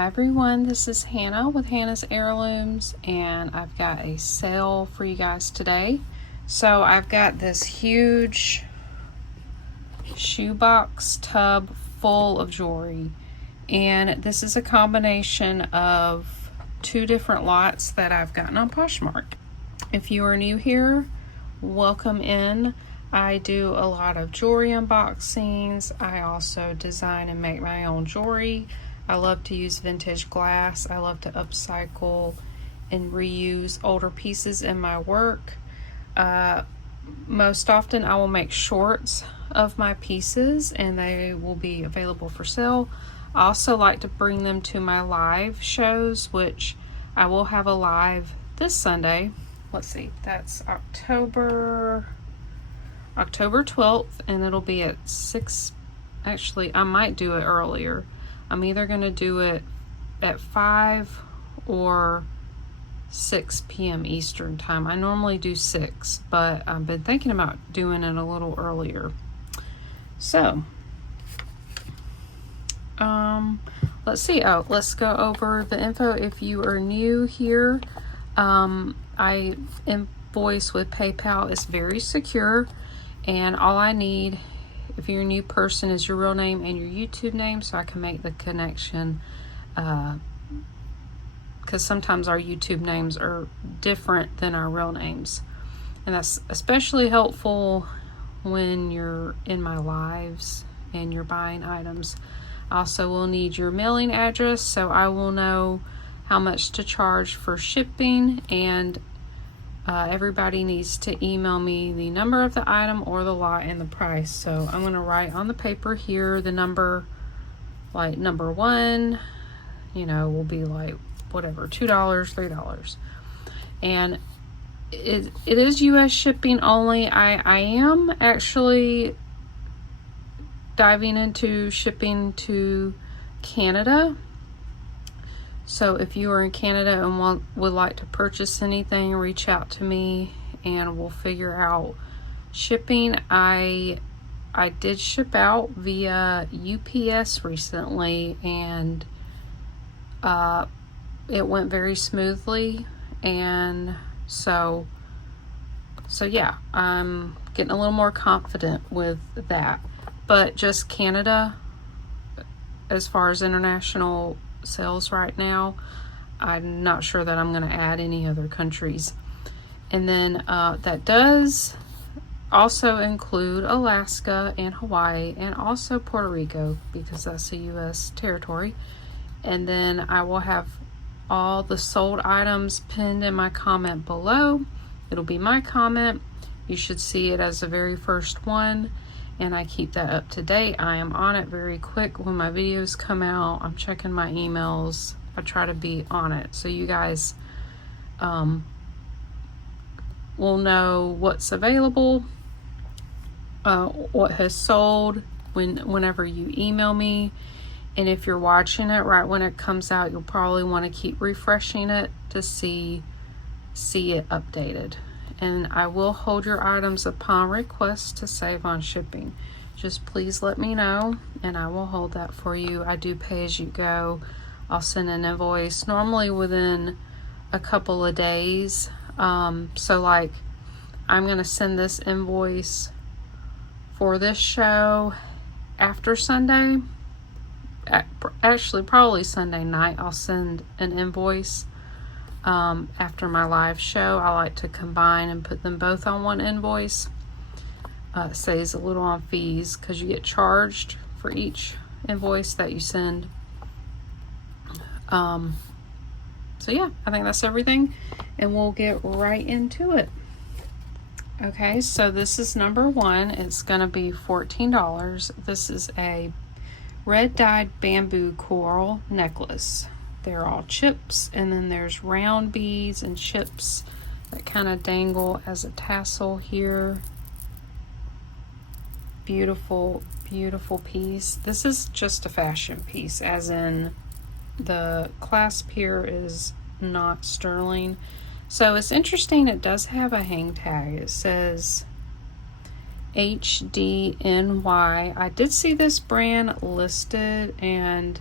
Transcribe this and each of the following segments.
Hi everyone, this is Hannah with Hannah's Heirlooms, and I've got a sale for you guys today. So I've got this huge shoebox tub full of jewelry, and this is a combination of two different lots that I've gotten on Poshmark. If you are new here, welcome in. I do a lot of jewelry unboxings. I also design and make my own jewelry. I love to use vintage glass. I love to upcycle and reuse older pieces in my work. Most often I will make shorts of my pieces and they will be available for sale. I also like to bring them to my live shows, which I will have a live this Sunday. Let's see, that's October 12th, and it'll be at 6. Actually, I might do it earlier. I'm either going to do it at 5 or 6 p.m. Eastern time. I normally do 6, but I've been thinking about doing it a little earlier. So, let's see. Oh, let's go over the info. If you are new here, I invoice with PayPal. It's very secure, and all I need, if you're a new person, is your real name and your YouTube name, so I can make the connection, because sometimes our YouTube names are different than our real names, and that's especially helpful when you're in my lives and you're buying items. I also will need your mailing address, so I will know how much to charge for shipping, and everybody needs to email me the number of the item or the lot and the price. So I'm going to write on the paper here the number, like number 1, will be like whatever, $2, $3. And it is US shipping only. I am actually diving into shipping to Canada. So if you are in Canada and would like to purchase anything, reach out to me and we'll figure out shipping. I did ship out via UPS recently, and it went very smoothly, and so yeah, I'm getting a little more confident with that. But just Canada, as far as international sales right now, I'm not sure that I'm going to add any other countries. And then that does also include Alaska and Hawaii, and also Puerto Rico, because that's a U.S. territory. And then I will have all the sold items pinned in my comment below. It'll be my comment. You should see it as the very first one, and I keep that up to date. I am on it very quick when my videos come out. I'm checking my emails. I try to be on it, so you guys will know what's available, what has sold whenever you email me. And if you're watching it right when it comes out, you'll probably want to keep refreshing it to see it updated. And I will hold your items upon request to save on shipping. Just please let me know and I will hold that for you. I do pay as you go. I'll send an invoice normally within a couple of days. So like, I'm going to send this invoice for this show after Sunday. Actually, probably Sunday night I'll send an invoice. After my live show, I like to combine and put them both on one invoice. It saves a little on fees because you get charged for each invoice that you send. So yeah, I think that's everything, and we'll get right into it. Okay, so this is number 1. It's gonna be $14. This is a red dyed bamboo coral necklace. They're all chips, and then there's round beads and chips that kind of dangle as a tassel here. Beautiful, beautiful piece. This is just a fashion piece, as in the clasp here is not sterling. So it's interesting, it does have a hang tag. It says HDNY. I did see this brand listed, and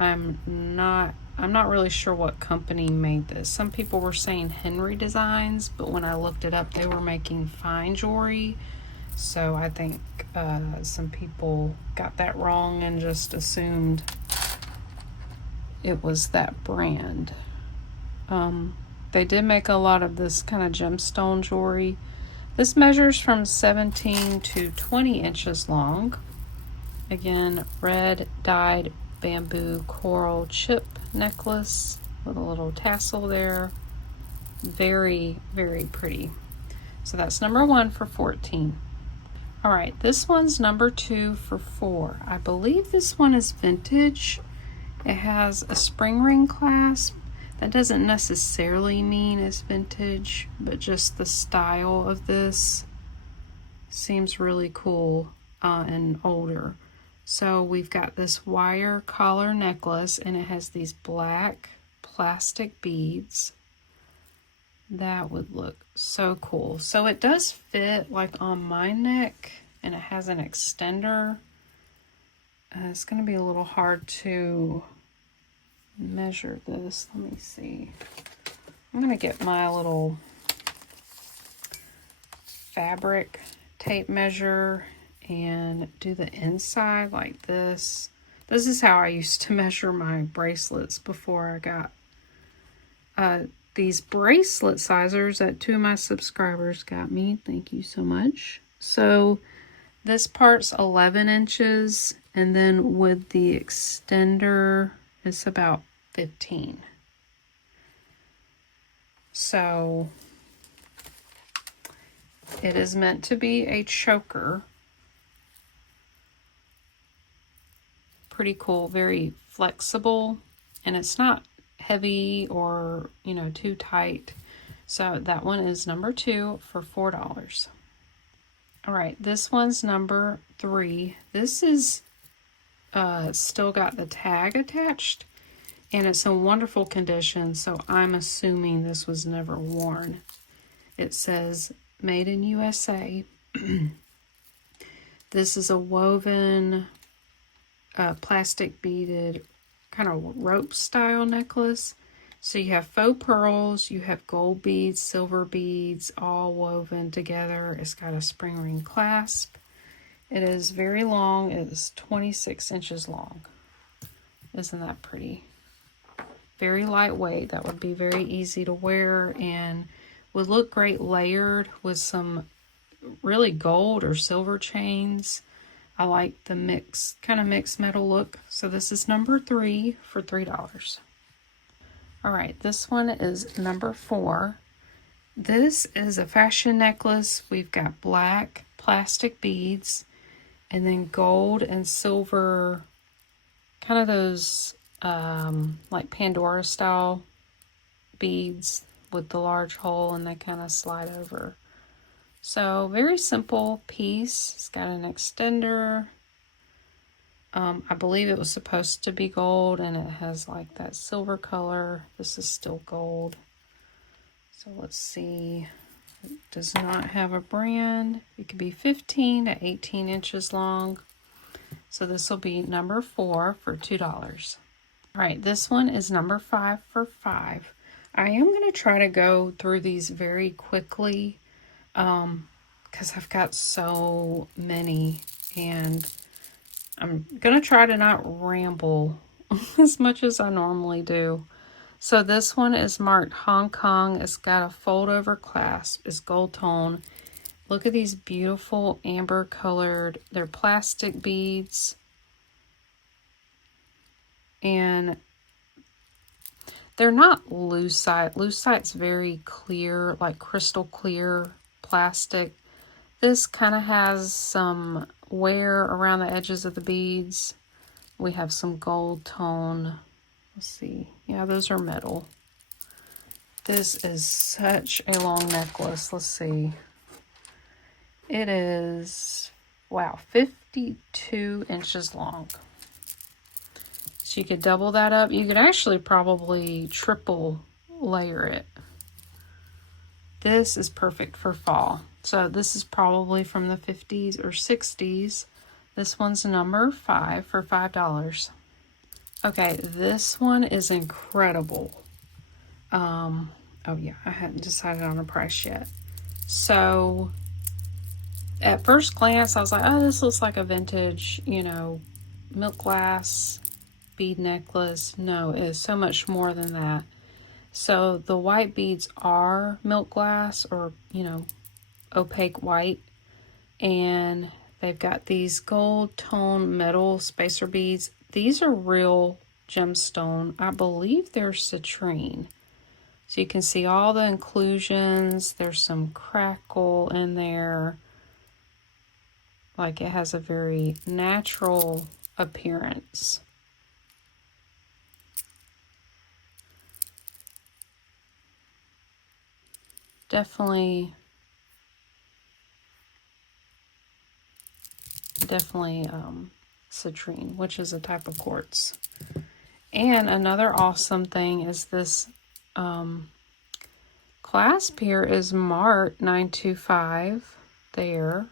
I'm not really sure what company made this. Some people were saying Henry Designs, but when I looked it up, they were making fine jewelry. So I think some people got that wrong and just assumed it was that brand. They did make a lot of this kind of gemstone jewelry. This measures from 17 to 20 inches long. Again, red dyed bamboo coral chip necklace with a little tassel there. Very, very pretty. So that's number 1 for 14. All right, this one's number 2 for 4. I believe this one is vintage. It has a spring ring clasp. That doesn't necessarily mean it's vintage, but just the style of this seems really cool and older. So we've got this wire collar necklace, and it has these black plastic beads. That would look so cool. So it does fit like on my neck, and it has an extender. It's going to be a little hard to measure this. Let me see. I'm going to get my little fabric tape measure and do the inside like this. This is how I used to measure my bracelets before I got these bracelet sizers that 2 of my subscribers got me. Thank you so much. So this part's 11 inches, and then with the extender, it's about 15. So it is meant to be a choker. Pretty cool, very flexible, and it's not heavy or, you know, too tight. So that one is number 2 for $4. All right, this one's number 3. This is still got the tag attached, and it's in wonderful condition, so I'm assuming this was never worn. It says made in USA. This is a woven plastic beaded kind of rope style necklace. So you have faux pearls, you have gold beads, silver beads, all woven together. It's got a spring ring clasp. It is very long. It is 26 inches long. Isn't that pretty? Very lightweight. That would be very easy to wear and would look great layered with some really gold or silver chains. I like the kind of mixed metal look. So this is number 3 for $3. All right, this one is number 4. This is a fashion necklace. We've got black plastic beads and then gold and silver, kind of those like Pandora style beads with the large hole, and they kind of slide over. So very simple piece. It's got an extender. I believe it was supposed to be gold, and it has like that silver color. This is still gold. So let's see. It does not have a brand. It could be 15 to 18 inches long. So this will be number 4 for $2. All right, this one is number 5 for $5. I am going to try to go through these very quickly because I've got so many, and I'm going to try to not ramble as much as I normally do. So this one is marked Hong Kong. It's got a fold over clasp. It's gold tone. Look at these beautiful amber colored, they're plastic beads. And they're not lucite. Lucite's very clear, like crystal clear plastic. This kind of has some wear around the edges of the beads. We have some gold tone. Let's see. Yeah, those are metal. This is such a long necklace. Let's see. It is, wow, 52 inches long. So you could double that up. You could actually probably triple layer it. This is perfect for fall. So this is probably from the 50s or 60s. This one's number 5 for $5. Okay, this one is incredible. Oh yeah, I hadn't decided on a price yet. So at first glance, I was like, oh, this looks like a vintage, milk glass bead necklace. No, it is so much more than that. So the white beads are milk glass, or, opaque white. And they've got these gold tone metal spacer beads. These are real gemstone. I believe they're citrine. So you can see all the inclusions. There's some crackle in there. Like, it has a very natural appearance. Definitely citrine, which is a type of quartz. And another awesome thing is this clasp here is marked 925 there.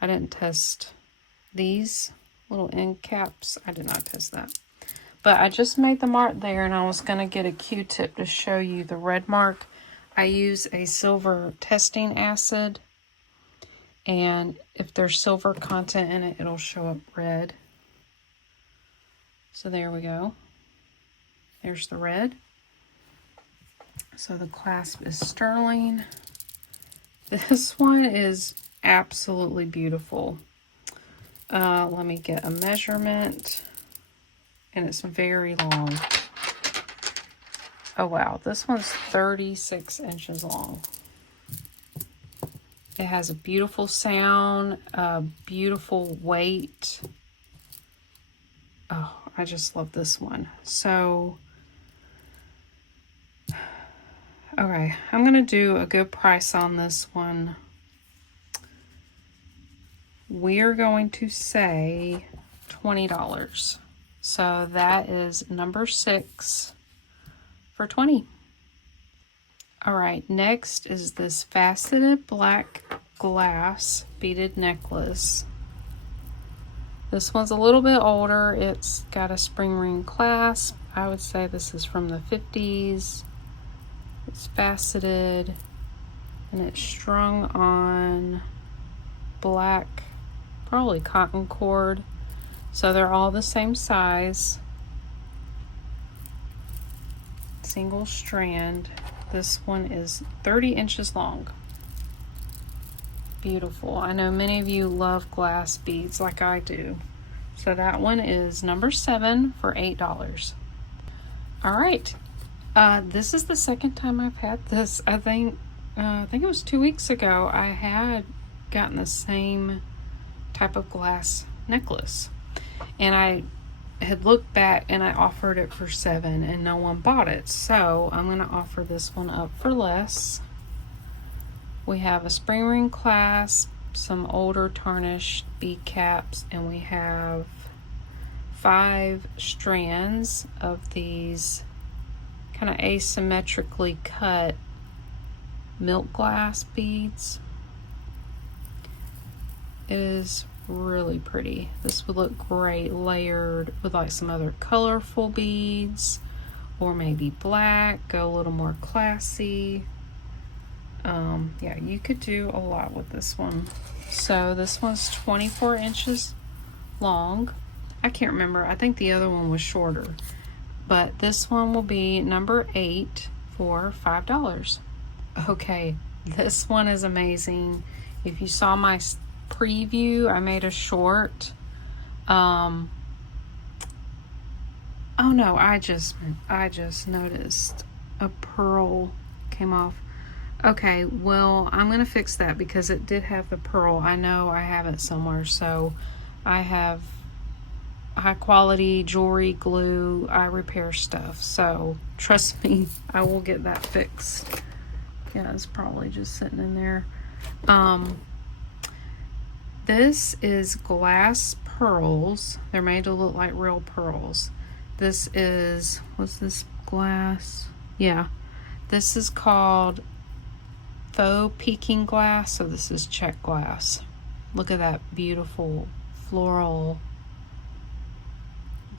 I didn't test these little end caps. I did not test that. But I just made the mark there, and I was going to get a Q-tip to show you the red mark. I use a silver testing acid, and if there's silver content in it, it'll show up red. So there we go. There's the red. So the clasp is sterling. This one is absolutely beautiful. Let me get a measurement. And it's very long. Oh wow, this one's 36 inches long. It has a beautiful sound, a beautiful weight. Oh, I just love this one. So, okay, I'm gonna do a good price on this one. We're going to say $20. So that is number 6 for 20. All right, next is this faceted black glass beaded necklace. This one's a little bit older. It's got a spring ring clasp. I would say this is from the 50s. It's faceted and it's strung on black, probably cotton cord. So they're all the same size. Single strand. This one is 30 inches long. Beautiful. I know many of you love glass beads like I do. So that one is number 7 for $8. All right. This is the second time I've had this. I think it was 2 weeks ago. I had gotten the same type of glass necklace. And I had looked back and I offered it for $7 and no one bought it. So I'm going to offer this one up for less. We have a spring ring clasp, some older tarnished bead caps, and we have 5 strands of these kind of asymmetrically cut milk glass beads. It is really pretty. This would look great layered with like some other colorful beads, or maybe black, go a little more classy. Yeah, you could do a lot with this one. So this one's 24 inches long. I can't remember. I think the other one was shorter, but this one will be number 8 for $5. Okay, this one is amazing. If you saw my preview, I made a short. Oh no, I just noticed a pearl came off. Okay, well, I'm gonna fix that because it did have the pearl. I know I have it somewhere. So I have high quality jewelry glue. I repair stuff, so trust me, I will get that fixed. Yeah, it's probably just sitting in there. This is glass pearls. They're made to look like real pearls. This is, what's this glass? Yeah, this is called faux peking glass. So this is check glass. Look at that beautiful floral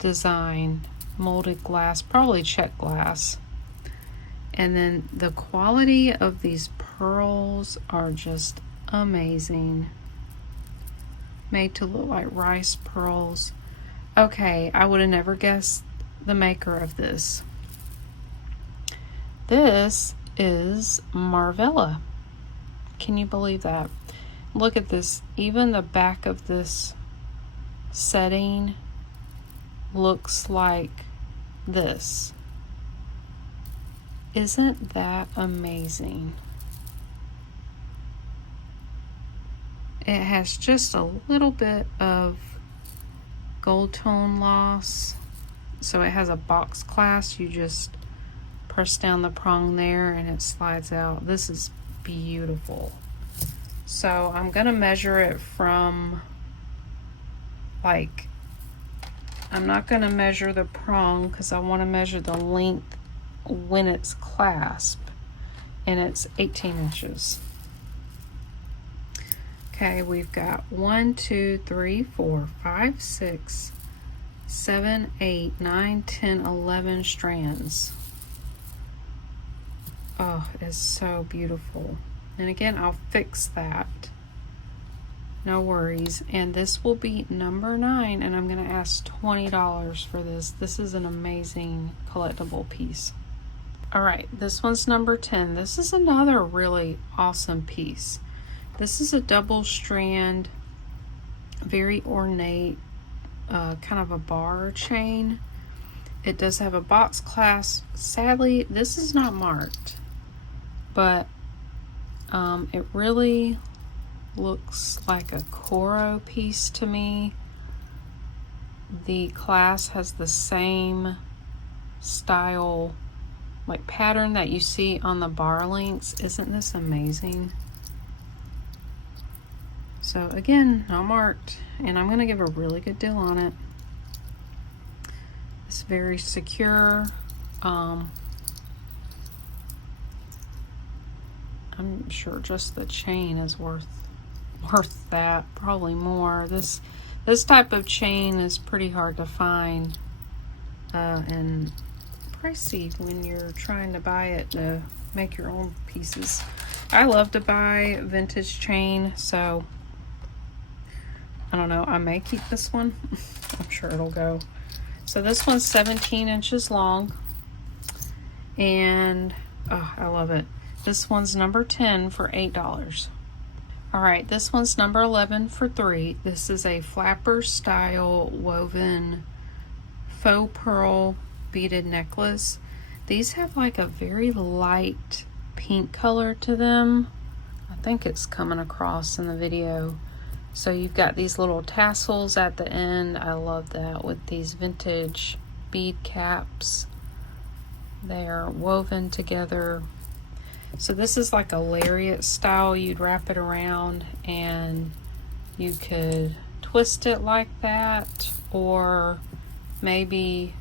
design, molded glass, probably check glass. And then the quality of these pearls are just amazing. Made to look like rice pearls. Okay, I would have never guessed the maker of this. This is Marvella. Can you believe that? Look at this. Even the back of this setting looks like this. Isn't that amazing? It has just a little bit of gold tone loss. So it has a box clasp. You just press down the prong there and it slides out. This is beautiful. So I'm gonna measure it from, like, I'm not gonna measure the prong because I want to measure the length when it's clasped, and it's 18 inches. Okay, we've got 1, 2, 3, 4, 5, 6, 7, 8, 9, 10, 11 strands. Oh, it's so beautiful. And again, I'll fix that. No worries. And this will be number 9, and I'm going to ask $20 for this. This is an amazing collectible piece. All right, this one's number 10. This is another really awesome piece. This is a double strand, very ornate, kind of a bar chain. It does have a box clasp. Sadly, this is not marked, but it really looks like a Coro piece to me. The clasp has the same style, like pattern that you see on the bar links. Isn't this amazing? So again, not marked, and I'm gonna give a really good deal on it. It's very secure. I'm sure just the chain is worth that, probably more. This type of chain is pretty hard to find and pricey when you're trying to buy it to make your own pieces. I love to buy vintage chain, so I don't know, I may keep this one. I'm sure it'll go. So this one's 17 inches long, and oh, I love it. This one's number 10 for $8. All right, this one's number 11 for $3. This is a flapper style woven faux pearl beaded necklace. These have like a very light pink color to them. I think it's coming across in the video. So you've got these little tassels at the end. I love that, with these vintage bead caps. They are woven together. So this is like a lariat style. You'd wrap it around and you could twist it like that, or maybe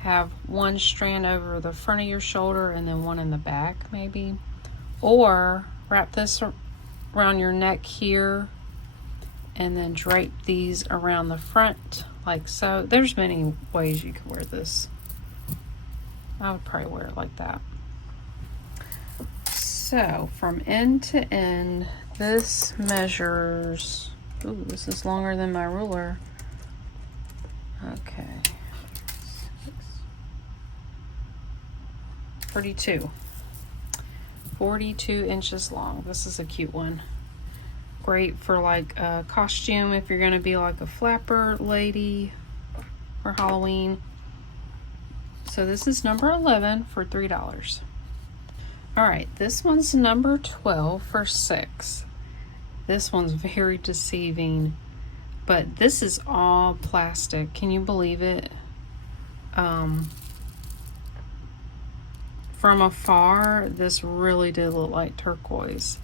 have one strand over the front of your shoulder and then one in the back maybe, or wrap this around your neck here and then drape these around the front like so. There's many ways you could wear this. I would probably wear it like that. So from end to end, this measures, ooh, this is longer than my ruler. Okay. 42 inches long. This is a cute one. Great for like a costume if you're gonna be like a flapper lady for Halloween. So this is number 11 for $3. All right, this one's number 12 for $6. This one's very deceiving, but this is all plastic. Can you believe it? From afar, this really did look like turquoise.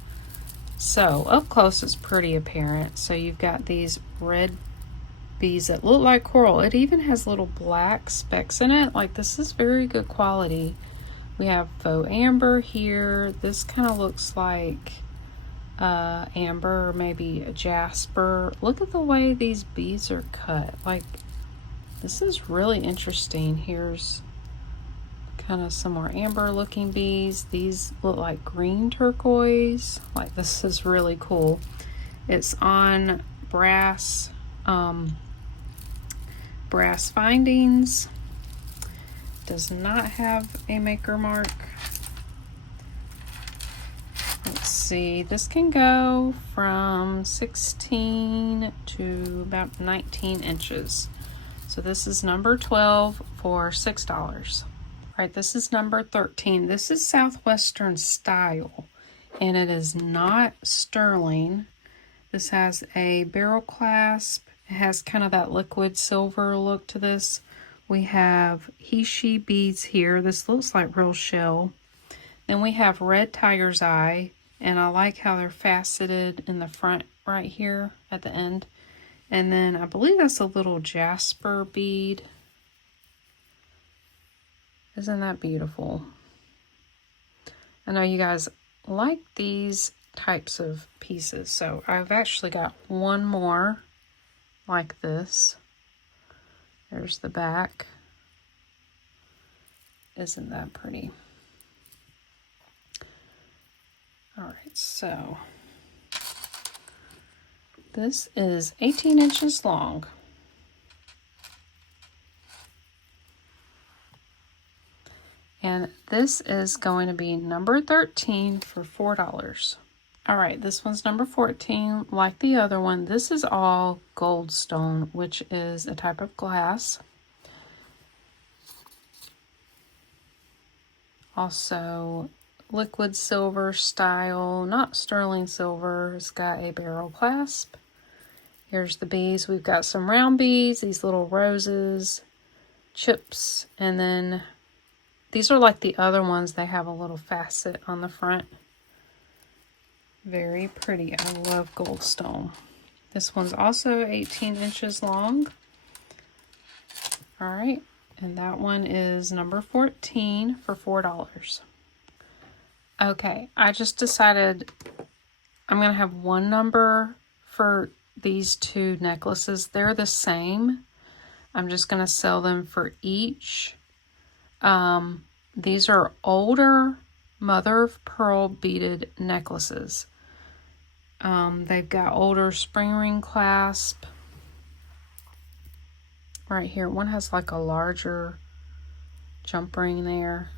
So up close, it's pretty apparent. So you've got these red beads that look like coral. It even has little black specks in it. Like, this is very good quality. We have faux amber here. This kind of looks like amber, or maybe a jasper. Look at the way these beads are cut. Like, This is really interesting. Here's kind of some more amber looking beads. These look like green turquoise. Like, this is really cool. It's on brass brass findings. Does not have a maker mark. Let's see, this can go from 16 to about 19 inches. So this is number 12 for $6. All right, this is number 13. This is Southwestern style, and it is not sterling. This has a barrel clasp. It has kind of that liquid silver look to this. We have he-she beads here. This looks like real shell. Then we have red tiger's eye, and I like how they're faceted in the front right here at the end. And then I believe that's a little jasper bead. Isn't that beautiful? I know you guys like these types of pieces, so I've actually got one more like this. There's the back. Isn't that pretty? All right, so this is 18 inches long. And this is going to be number 13 for $4. All right, this one's number 14, like the other one. This is all goldstone, which is a type of glass. Also, liquid silver style, not sterling silver. It's got a barrel clasp. Here's the beads. We've got some round beads, these little roses, chips, and then these are like the other ones. They have a little facet on the front. Very pretty. I love goldstone. This one's also 18 inches long. All right, and that one is number 14 for $4. Okay, I just decided I'm going to have one number for these two necklaces. They're the same. I'm just going to sell them for each. These are older mother of pearl beaded necklaces. They've got older spring ring clasp. Right here, one has like a larger jump ring there.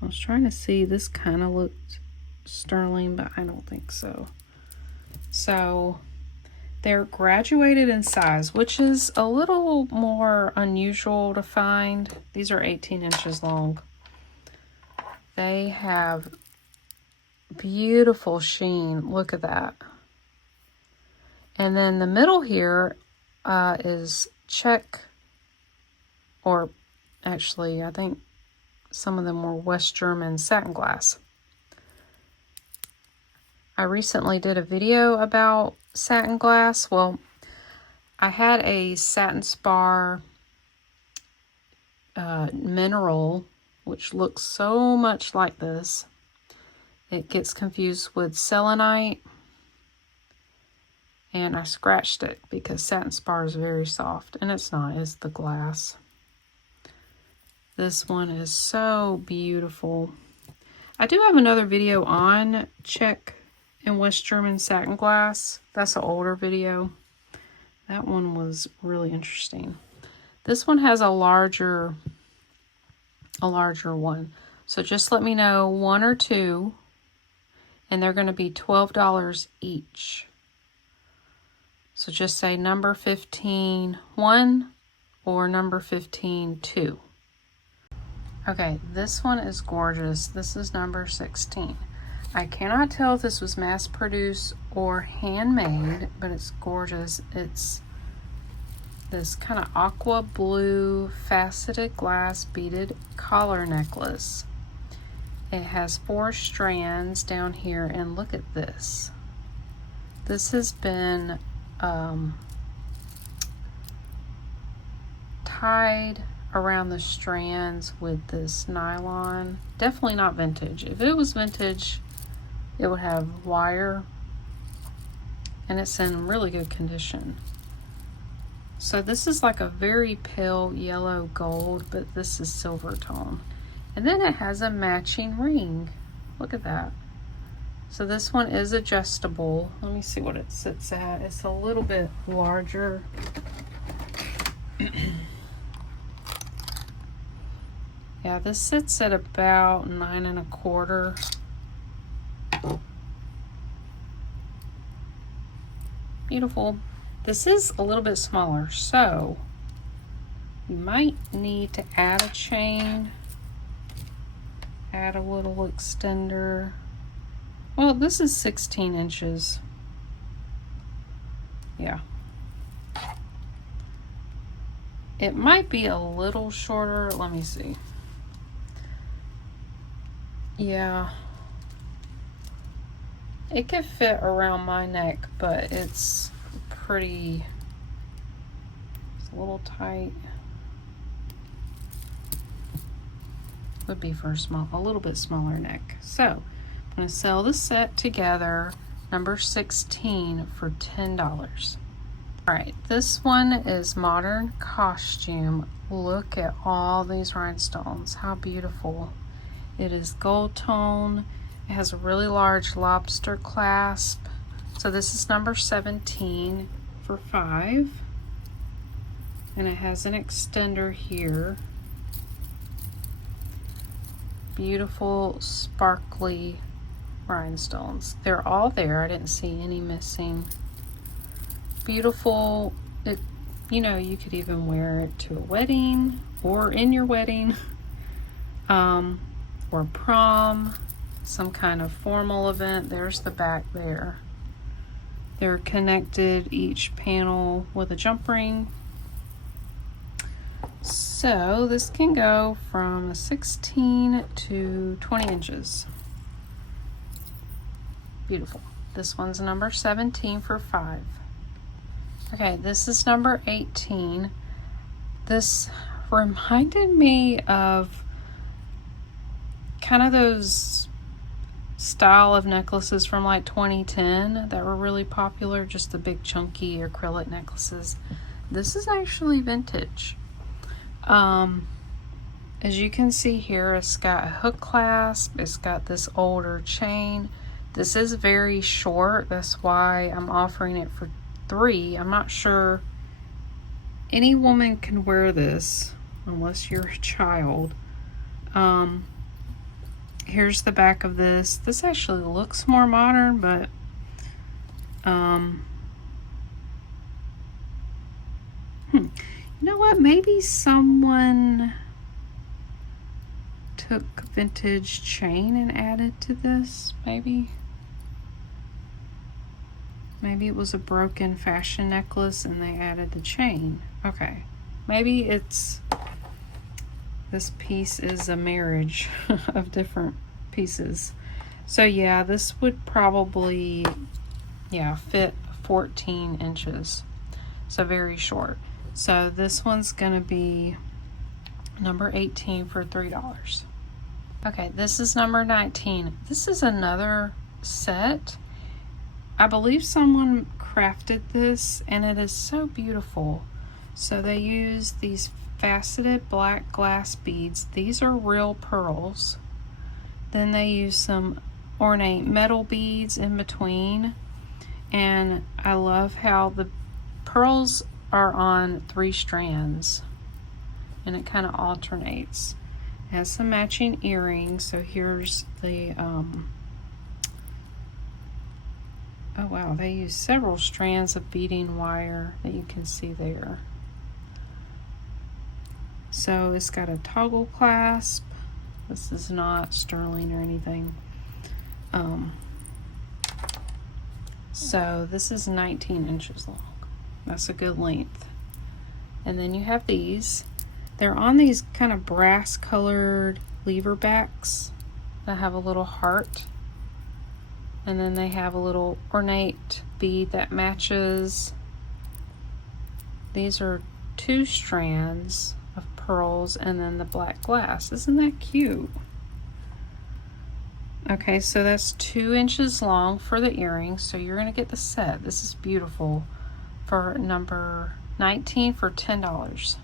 I was trying to see, this kind of looked sterling, but I don't think so. So they're graduated in size, which is a little more unusual to find. These are 18 inches long. They have beautiful sheen. Look at that. And then the middle here is check, or actually I think some of them were West German satin glass. I recently did a video about satin glass. Well, I had a satin spar mineral, which looks so much like this. It gets confused with selenite, and I scratched it because satin spar is very soft, and it's not, it's the glass. This one is so beautiful. I do have another video on Czech and West German satin glass. That's an older video. That one was really interesting. This one has a larger one. So just let me know one or two, and they're going to be $12 each. So just say number 15, 1, or number 15, 2. Okay, this one is gorgeous. This is number 16. I cannot tell if this was mass produced or handmade, but it's gorgeous. It's this kind of aqua blue faceted glass beaded collar necklace. It has 4 strands down here, and look at this. This has been tied around the strands with this nylon. Definitely not vintage. If it was vintage, it would have wire and it's in really good condition. So this is like a very pale yellow gold, but this is silver tone. And then it has a matching ring. Look at that. So this one is adjustable. Let me see what it sits at. It's a little bit larger. Yeah, this sits at about 9 1/4. Beautiful. This is a little bit smaller, so you might need to add a chain, add a little extender. Well, this is 16 inches. Yeah. It might be a little shorter. Let me see. Yeah. It could fit around my neck, but it's pretty, it's a little tight. Would be for a little bit smaller neck. So I'm going to sell the set together, number 16, for $10. All right, this one is Modern Costume. Look at all these rhinestones. How beautiful. It is gold tone. It has a really large lobster clasp. So this is number 17 for $5. And it has an extender here. Beautiful, sparkly rhinestones. They're all there. I didn't see any missing. Beautiful. It, you know, you could even wear it to a wedding or in your wedding, or prom, some kind of formal event. There's the back there. They're connected, each panel, with a jump ring. So this can go from 16 to 20 inches. Beautiful. This one's number 17 for $5. Okay, this is number 18. This reminded me of kind of those style of necklaces from like 2010 that were really popular, just the big chunky acrylic necklaces. This is actually vintage. As you can see here, it's got a hook clasp, it's got this older chain. This is very short, that's why I'm offering it for $3. I'm not sure any woman can wear this unless you're a child. Here's the back of this. This actually looks more modern, but you know what? Maybe someone took vintage chain and added to this, maybe. Maybe it was a broken fashion necklace and they added the chain. Okay. Maybe it's, this piece is a marriage of different pieces. So yeah, this would probably, yeah, fit 14 inches. So very short. So this one's gonna be number 18 for $3. Okay, this is number 19. This is another set. I believe someone crafted this and it is so beautiful. So they use these faceted black glass beads. These are real pearls. Then they use some ornate metal beads in between. And I love how the pearls are on 3 strands and it kind of alternates. It has some matching earrings. So here's the oh wow, they use several strands of beading wire that you can see there. So it's got a toggle clasp. This is not sterling or anything. So this is 19 inches long. That's a good length. And then you have these. They're on these kind of brass colored lever backs that have a little heart. And then they have a little ornate bead that matches. These are 2 strands of pearls and then the black glass. Isn't that cute? Okay, so that's 2 inches long for the earrings. So you're going to get the set. This is beautiful for number 19 for $10.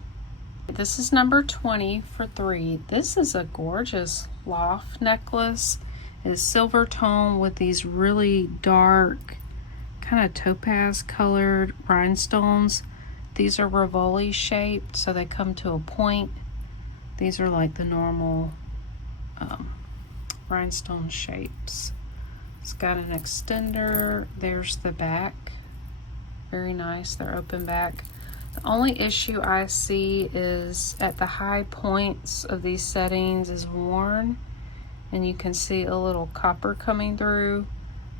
This is number 20 for 3. This is a gorgeous loft necklace. It's silver tone with these really dark, kind of topaz colored rhinestones. These are Rivoli shaped, so they come to a point. These are like the normal rhinestone shapes. It's got an extender. There's the back. Very nice. They're open back. The only issue I see is at the high points of these settings is worn, and you can see a little copper coming through,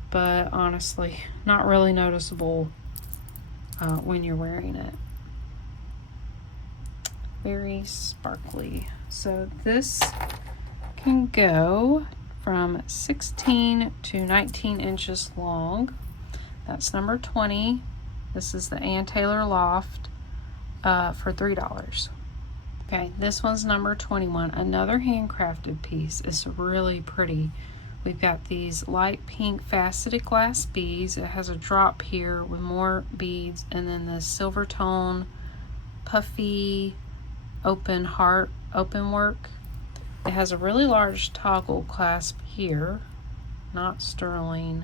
but honestly, not really noticeable when you're wearing it. Very sparkly. So this can go from 16 to 19 inches long. That's number 20. This is the Ann Taylor Loft for $3. Okay, this one's number 21. Another handcrafted piece. It's really pretty. We've got these light pink faceted glass beads. It has a drop here with more beads, and then the silver tone puffy open heart open work. It has a really large toggle clasp here, not sterling.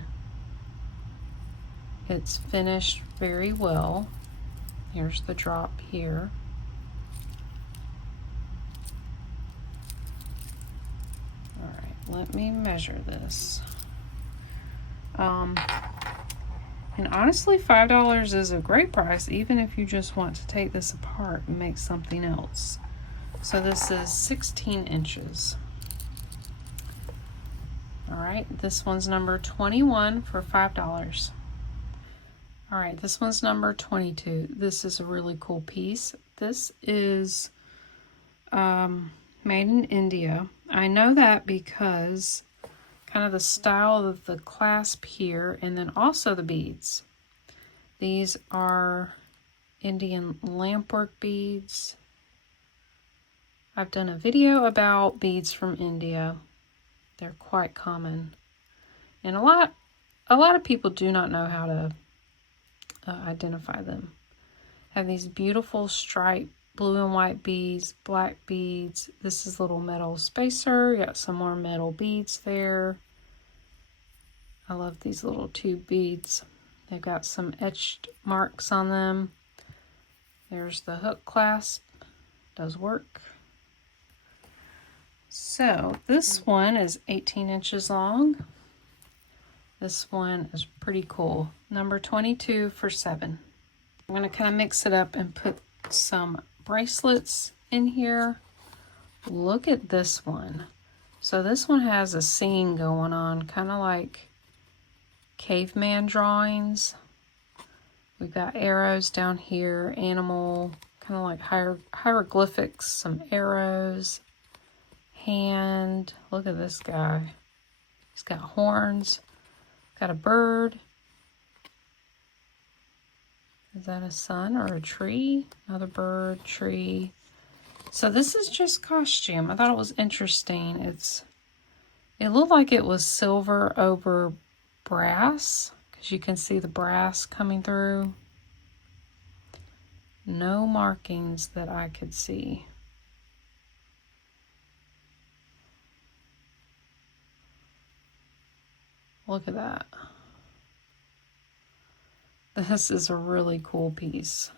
It's finished very well. Here's the drop here. All right, let me measure this. And honestly, $5 is a great price, even if you just want to take this apart and make something else. So this is 16 inches. All right, this one's number 21 for $5. All right, this one's number 22. This is a really cool piece. This is made in India. I know that because kind of the style of the clasp here, and then also the beads. These are Indian lampwork beads. I've done a video about beads from India. They're quite common, and a lot of people do not know how to identify them. Have these beautiful striped blue and white beads, black beads. This is a little metal spacer. Got some more metal beads there. I love these little tube beads. They've got some etched marks on them. There's the hook clasp. Does work. So this one is 18 inches long. This one is pretty cool. Number 22 for $7. I'm going to kind of mix it up and put some bracelets in here. Look at this one. So this one has a scene going on, kind of like caveman drawings. We've got arrows down here, animal, kind of like hieroglyphics, some arrows, hand. Look at this guy. He's got horns. Got a bird. Is that a sun or a tree? Another bird, tree. So this is just costume. I thought it was interesting. It looked like it was silver over brass, because you can see the brass coming through. No markings that I could see. Look at that. This is a really cool piece.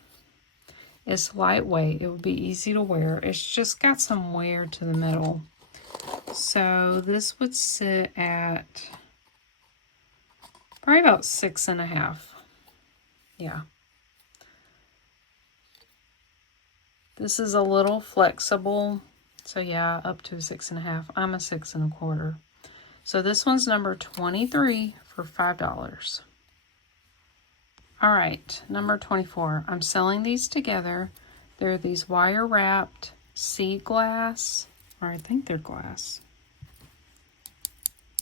It's lightweight. It would be easy to wear. It's just got some wear to the metal. So this would sit at probably about 6.5. Yeah. This is a little flexible. So yeah, up to 6.5. I'm a 6.25. So this one's number 23 for $5. All right, number 24. I'm selling these together. They're these wire wrapped sea glass, or I think they're glass.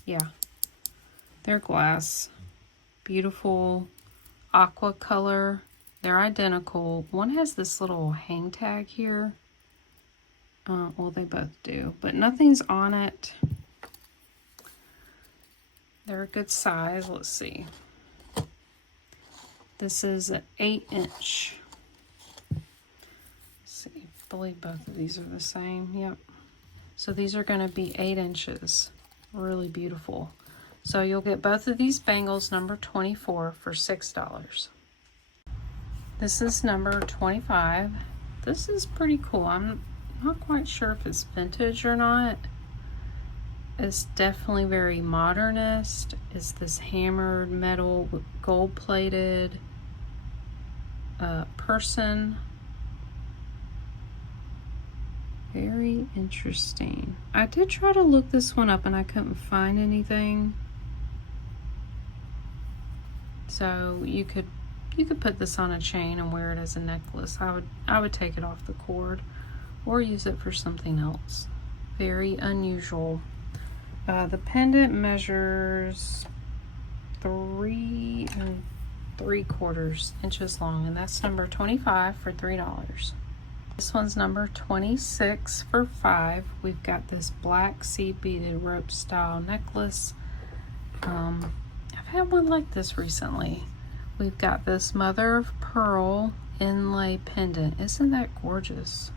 Yeah, they're glass. Beautiful aqua color. They're identical. One has this little hang tag here. Well, they both do, but nothing's on it. They're a good size. Let's see. This is an 8-inch. Let's see, I believe both of these are the same. Yep. So these are going to be 8 inches. Really beautiful. So you'll get both of these bangles number 24 for $6. This is number 25. This is pretty cool. I'm not quite sure if it's vintage or not. It's definitely very modernist. It's this hammered metal gold plated person. Very interesting. I did try to look this one up and I couldn't find anything. So you could put this on a chain and wear it as a necklace. I would take it off the cord or use it for something else. Very unusual. The pendant measures 3 3/4 inches long, and that's number 25 for $3. This one's number 26 for $5. We've got this black seed beaded rope style necklace. I've had one like this recently. We've got this mother of pearl inlay pendant. Isn't that gorgeous?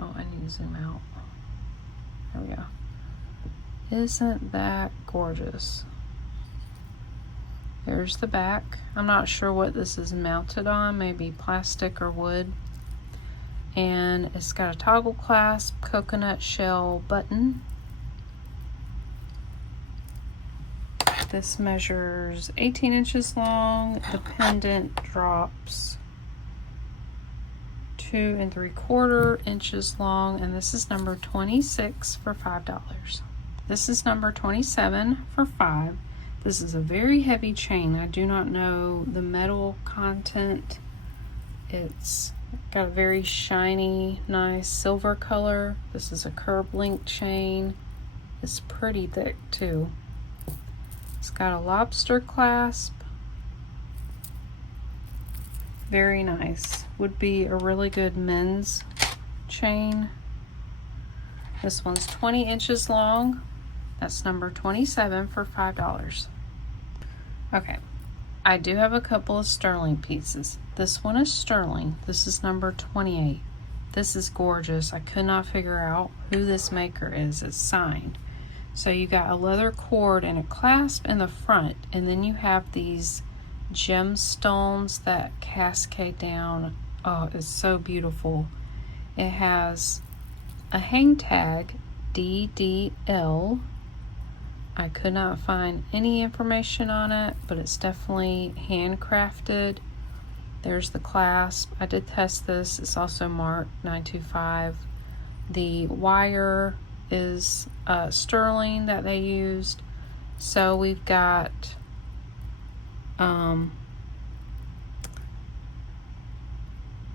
Oh, I need to zoom out. There we go. Isn't that gorgeous? There's the back. I'm not sure what this is mounted on, maybe plastic or wood. And it's got a toggle clasp, coconut shell button. This measures 18 inches long. The pendant drops 2 3/4 inches long, and this is number 26 for $5. This is number 27 for $5. This is a very heavy chain. I do not know the metal content. It's got a very shiny, nice silver color. This is a curb link chain. It's pretty thick too. It's got a lobster clasp. Very nice. Would be a really good men's chain. This one's 20 inches long. That's number 27 for $5. Okay, I do have a couple of sterling pieces. This one is sterling. This is number 28. This is gorgeous. I could not figure out who this maker is. It's signed. So you got a leather cord and a clasp in the front, and then you have these gemstones that cascade down. Oh, it's so beautiful. It has a hang tag, DDL. I could not find any information on it, but it's definitely handcrafted. There's the clasp. I did test this. It's also marked 925. The wire is sterling that they used. So we've got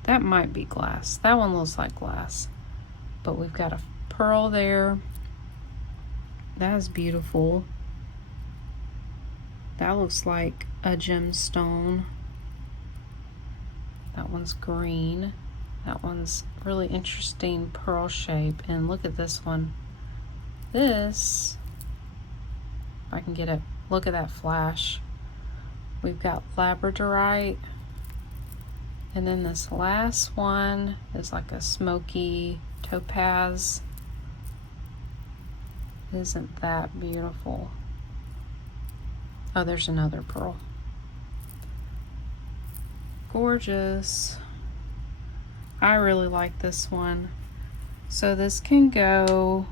that might be glass. That one looks like glass. But we've got a pearl there. That is beautiful. That looks like a gemstone. That one's green. That one's really interesting pearl shape. And look at this one. This, if I can get it, look at that flash. We've got labradorite. And then this last one is like a smoky topaz. Isn't that beautiful? Oh, there's another pearl. Gorgeous. I really like this one. So this can go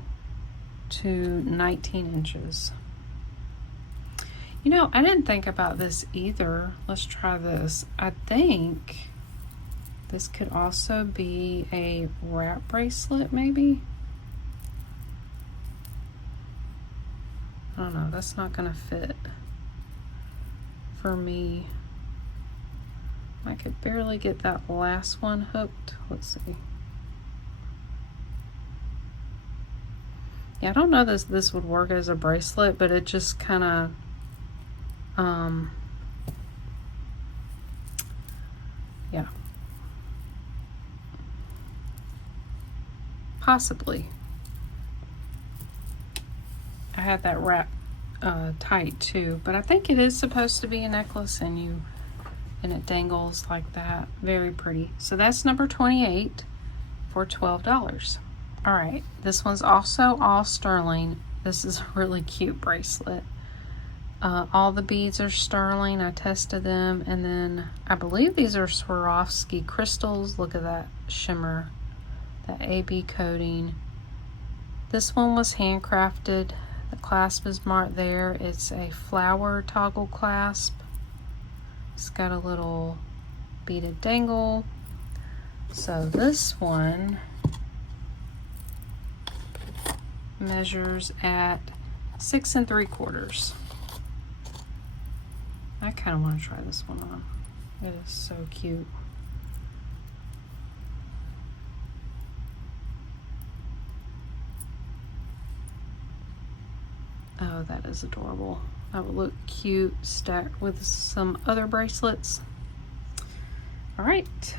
to 19 inches. You know, I didn't think about this either. Let's try this. I think this could also be a wrap bracelet, maybe. I don't know, that's not gonna fit for me. I could barely get that last one hooked. Let's see. Yeah, I don't know this would work as a bracelet, but it just kind of yeah, possibly. I had that wrap tight too, but I think it is supposed to be a necklace, and it dangles like that. Very pretty. So that's number 28 for $12. All right, this one's also all sterling. This is a really cute bracelet. All the beads are sterling. I tested them, and then I believe these are Swarovski crystals. Look at that shimmer, that AB coating. This one was handcrafted. The clasp is marked there. It's a flower toggle clasp. It's got a little beaded dangle. So this one measures at 6 3/4. I kind of want to try this one on. It is so cute. Oh, that is adorable. That would look cute stacked with some other bracelets. All right,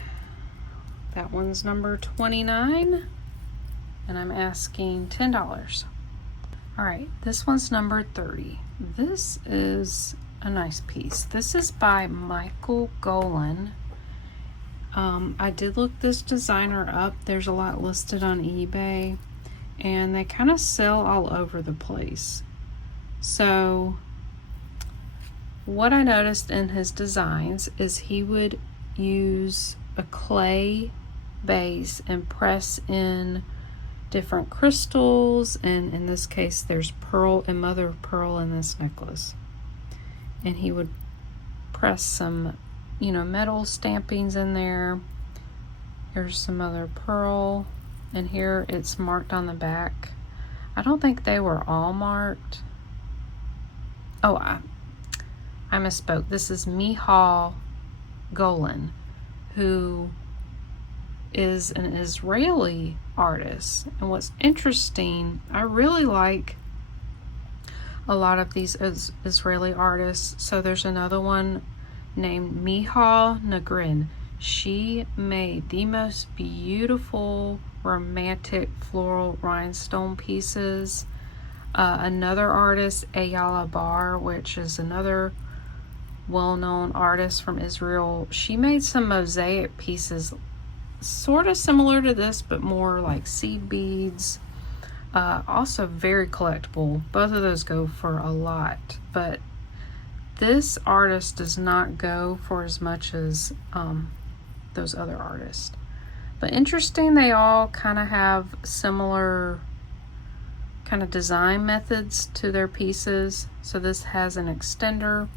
that one's number 29, and I'm asking $10. All right, this one's number 30. This is a nice piece. This is by Michal Golan. I did look this designer up. There's a lot listed on eBay, and they kind of sell all over the place. So what I noticed in his designs is he would use a clay base and press in different crystals, and in this case there's pearl and mother of pearl in this necklace, and he would press some, you know, metal stampings in there. Here's some other pearl, and here it's marked on the back. I don't think they were all marked. Oh, I misspoke. This is Michal Golan, who is an Israeli artist. And what's interesting, I really like a lot of these Israeli artists. So there's another one named Michal Nagrin. She made the most beautiful romantic floral rhinestone pieces. Another artist, Ayala Bar, which is another well-known artist from Israel, she made some mosaic pieces sort of similar to this, but more like seed beads. Also very collectible. Both of those go for a lot, but this artist does not go for as much as those other artists. But interesting, they all kind of have similar kind of design methods to their pieces. So this has an extender,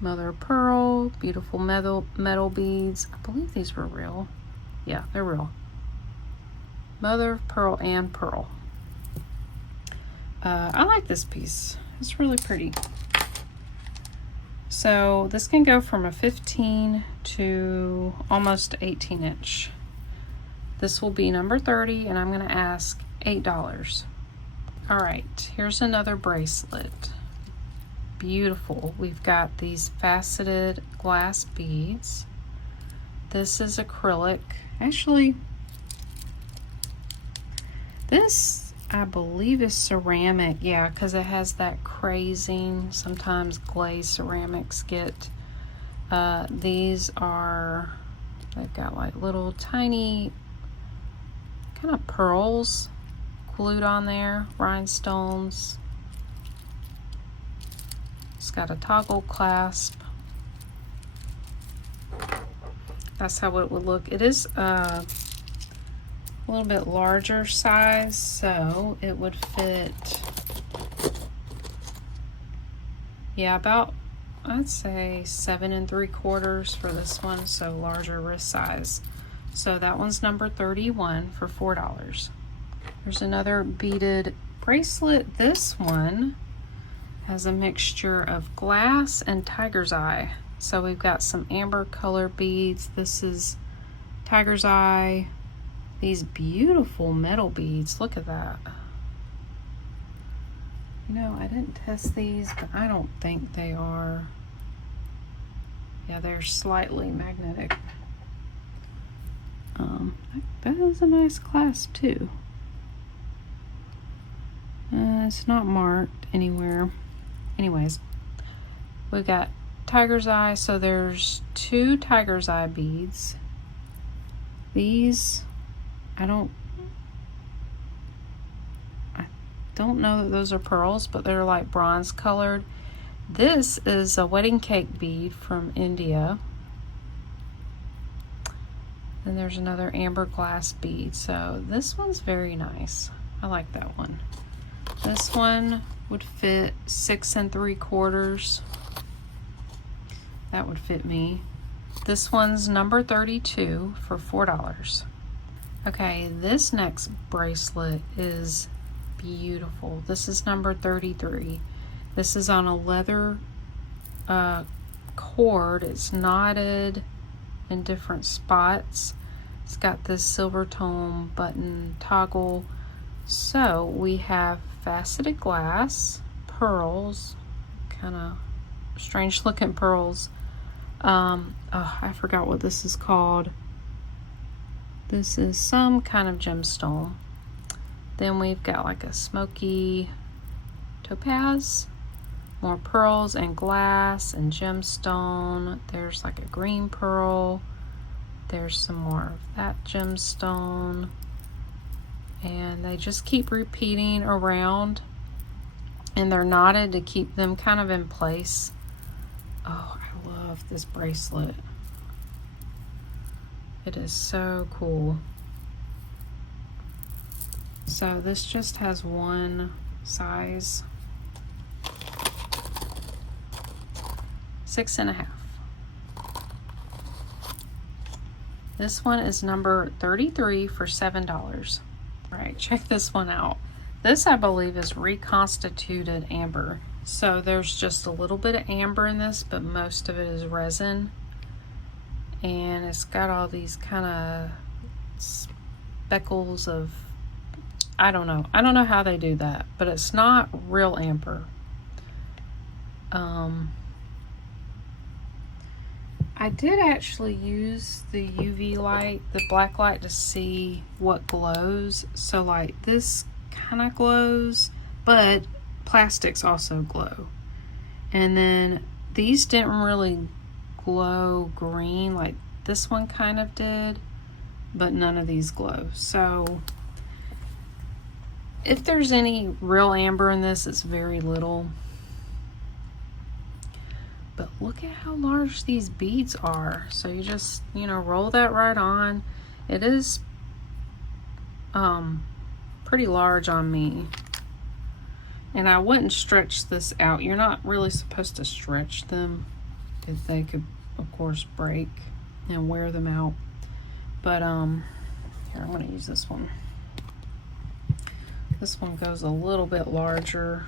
mother of pearl, beautiful metal beads. I believe these were real. Yeah, they're real. Mother of pearl and pearl. I like this piece. It's really pretty. So this can go from a 15 to almost 18 inch. This will be number 30, and I'm going to ask $8. All right, here's another bracelet. Beautiful. We've got these faceted glass beads. This is acrylic. Actually, this I believe is ceramic. Yeah, because it has that crazing. Sometimes glazed ceramics get. These are, they've got like little tiny kind of pearls glued on there, rhinestones. It's got a toggle clasp. That's how it would look. It is a little bit larger size, so it would fit, yeah, about, I'd say 7 3/4 for this one, so larger wrist size. So that one's number 31 for $4. There's another beaded bracelet. This one has a mixture of glass and tiger's eye. So we've got some amber color beads. This is tiger's eye. These beautiful metal beads. Look at that. You know, I didn't test these, but I don't think they are. Yeah, they're slightly magnetic. That is a nice clasp too. It's not marked anywhere. Anyways, we got tiger's eye. So there's 2 tiger's eye beads. These, I don't know that those are pearls, but they're like bronze colored. This is a wedding cake bead from India. And there's another amber glass bead. So this one's very nice. I like that one. This one would fit 6 3/4. That would fit me. This one's number 32 for $4. Okay, this next bracelet is beautiful. This is number 33. This is on a leather cord. It's knotted in different spots. It's got this silver tone button toggle. So we have faceted glass, pearls, kind of strange looking pearls. I forgot what this is called. This is some kind of gemstone. Then we've got like a smoky topaz, more pearls and glass and gemstone. There's like a green pearl. There's some more of that gemstone. And they just keep repeating around, and they're knotted to keep them kind of in place. Oh, I love this bracelet. It is so cool. So this just has one size, 6 1/2. This one is number 33 for $7. All right, check this one out. This, I believe, is reconstituted amber. So there's just a little bit of amber in this, but most of it is resin. And it's got all these kind of speckles of, I don't know how they do that, but it's not real amber. I did actually use the UV light, the black light, to see what glows. So like this kind of glows, but plastics also glow. And then these didn't really glow green, like this one kind of did, but none of these glow. So if there's any real amber in this, it's very little. But look at how large these beads are. So you just, roll that right on. It is pretty large on me. And I wouldn't stretch this out. You're not really supposed to stretch them, if they could, of course, break and wear them out. But here, I'm going to use this one. This one goes a little bit larger.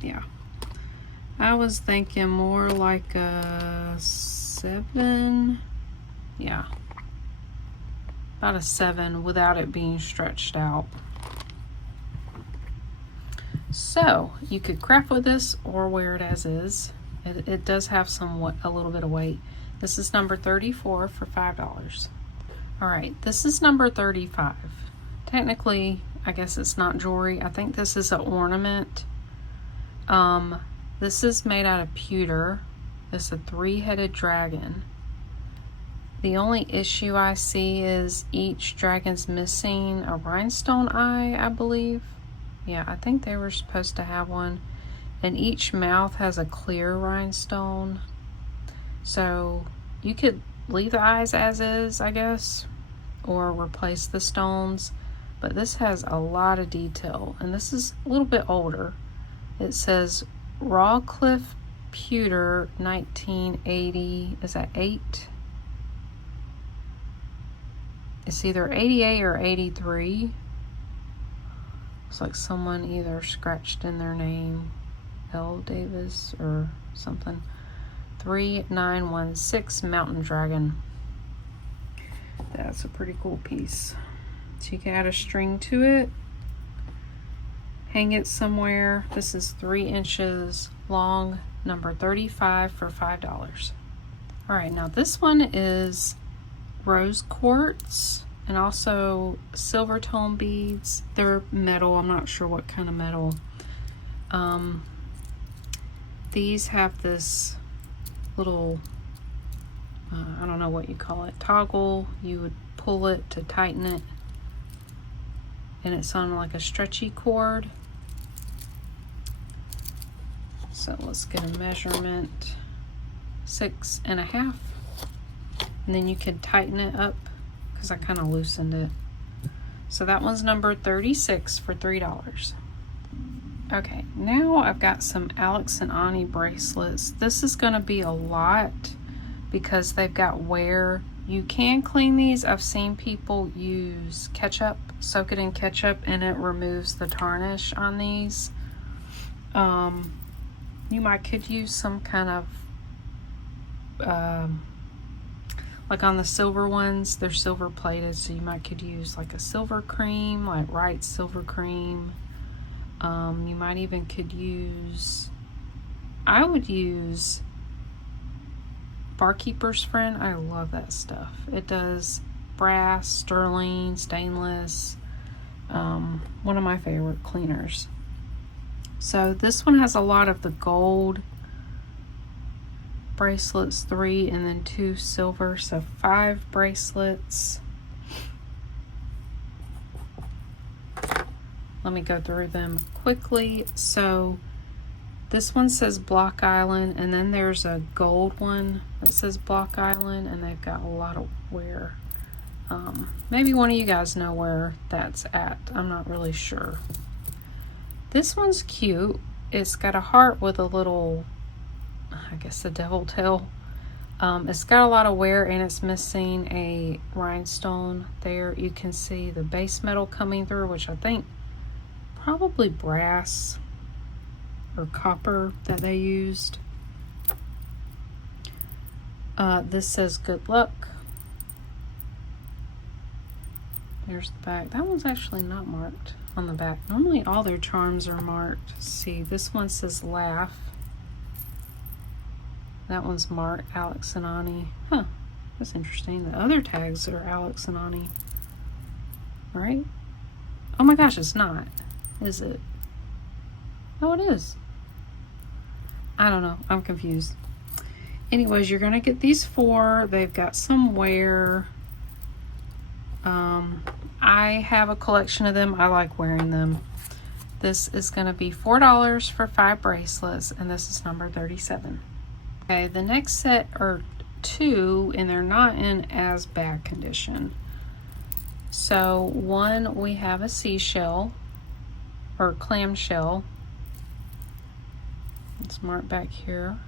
Yeah, I was thinking more like a 7. Yeah, about a 7 without it being stretched out. So you could craft with this or wear it as is. It does have a little bit of weight. This is number 34 for $5. All right, this is number 35. Technically, I guess it's not jewelry. I think this is an ornament. This is made out of pewter. This is a 3-headed dragon. The only issue I see is each dragon's missing a rhinestone eye, I believe. Yeah, I think they were supposed to have one. And each mouth has a clear rhinestone. So you could leave the eyes as is, I guess, or replace the stones. But this has a lot of detail, and this is a little bit older. It says Rawcliffe Pewter 1980. Is that 8? It's either 88 or 83. It's like someone either scratched in their name, L. Davis or something. 3916 Mountain Dragon. That's a pretty cool piece. So you can add a string to it, hang it somewhere. This is 3 inches long, number 35 for $5. All right, now this one is rose quartz, and also silver tone beads. They're metal. I'm not sure what kind of metal. These have this little, I don't know what you call it, toggle. You would pull it to tighten it, and it's on like a stretchy cord. So let's get a measurement, 6.5, and then you can tighten it up because I kind of loosened it. So that one's number 36 for $3. Okay, now I've got some Alex and Ani bracelets. This is going to be a lot because they've got wear. You can clean these. I've seen people use ketchup, soak it in ketchup, and it removes the tarnish on these. You could use some kind of, like on the silver ones, they're silver plated, so you could use like a silver cream, like Wright silver cream. You might even could use, I would use Barkeeper's Friend. I love that stuff. It does brass, sterling, stainless. One of my favorite cleaners. So this one has a lot of the gold bracelets, 3, and then 2 silver, so 5 bracelets. Let me go through them quickly. So this one says Block Island, and then there's a gold one that says Block Island, and they've got a lot of wear. Maybe one of you guys know where that's at. I'm not really sure. This one's cute. It's got a heart with a little, I guess, a devil tail. It's got a lot of wear, and it's missing a rhinestone there. You can see the base metal coming through, which I think probably brass or copper that they used. This says good luck. There's the back. That one's actually not marked on the back. Normally all their charms are marked. Let's see, this one says laugh. That one's marked Alex and Ani. Huh, that's interesting. The other tags are Alex and Ani, right? Oh my gosh, it's not. Is it? Oh, it is. I don't know. I'm confused. Anyways, you're going to get these 4. They've got some wear. I have a collection of them. I like wearing them. This is going to be $4 for 5 bracelets, and this is number 37. Okay, the next set are 2, and they're not in as bad condition. So one, we have a seashell or clamshell. It's marked back here.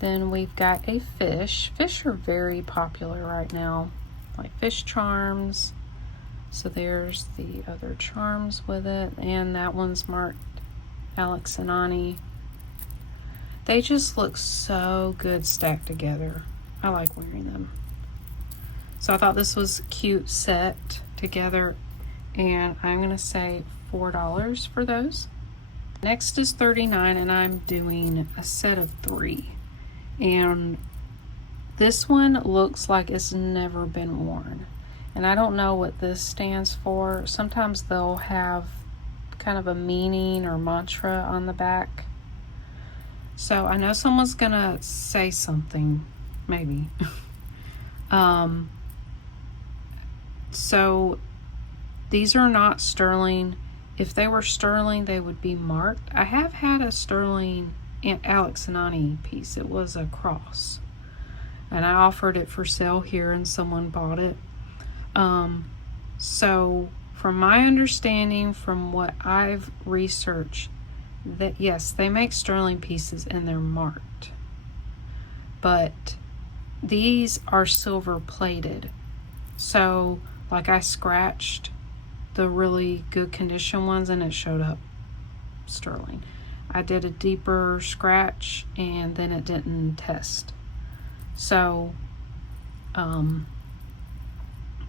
Then we've got a fish. Fish are very popular right now, like fish charms. So there's the other charms with it, and that one's marked Alex and Ani. They just look so good stacked together. I like wearing them. So I thought this was cute set together, and I'm gonna say $4 for those. Next is 39, and I'm doing a set of 3. And this one looks like it's never been worn. And I don't know what this stands for. Sometimes they'll have kind of a meaning or mantra on the back. So I know someone's gonna say something, maybe. So these are not sterling. If they were sterling, they would be marked. I have had a sterling Alex and Ani piece. It was a cross, and I offered it for sale here, and someone bought it. So from my understanding, from what I've researched, that yes, they make sterling pieces and they're marked, but these are silver plated. So like I scratched the really good condition ones and it showed up sterling. I did a deeper scratch and then it didn't test. So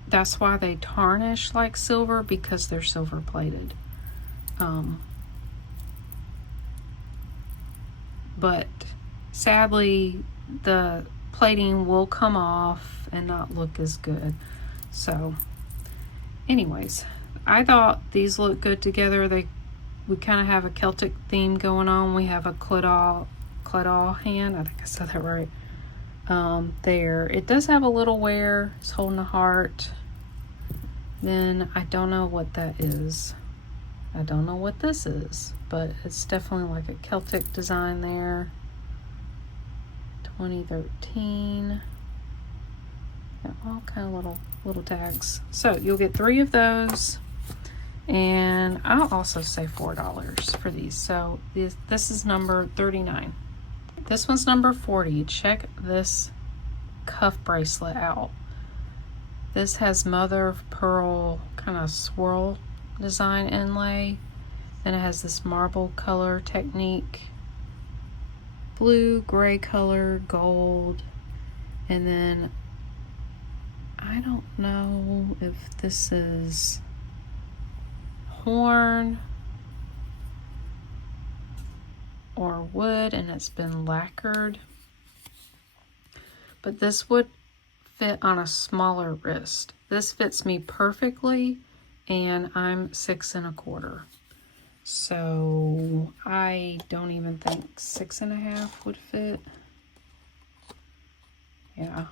that's why they tarnish like silver, because they're silver plated. But sadly the plating will come off and not look as good. So anyways, I thought these look good together. We kind of have a Celtic theme going on. We have a claddagh hand. I think I said that right. There. It does have a little wear. It's holding a heart. Then I don't know what that is. I don't know what this is, but it's definitely like a Celtic design there. 2013. Yeah, all kind of little tags. So you'll get 3 of those. And I'll also say $4 for these. So this is number 39. This one's number 40. Check this cuff bracelet out. This has mother of pearl kind of swirl design inlay. Then it has this marble color technique. Blue, gray color, gold. And then I don't know if this is horn or wood, and it's been lacquered, but this would fit on a smaller wrist. This fits me perfectly, and I'm 6 1/4, so I don't even think 6 1/2 would fit. Yeah,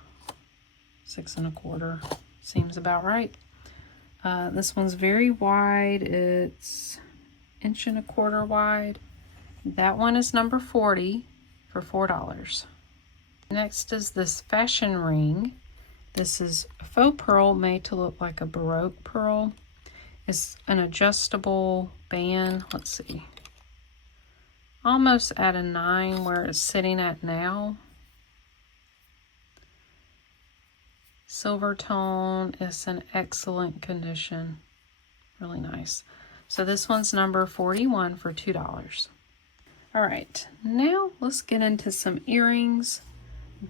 6 1/4 seems about right. This one's very wide. It's 1 1/4 wide. That one is number 40 for $4. Next is this fashion ring. This is a faux pearl made to look like a Baroque pearl. It's an adjustable band. Let's see. Almost at a 9 where it's sitting at now. Silver tone. It's in excellent condition. Really nice. So this one's number 41 for $2. All right, now let's get into some earrings.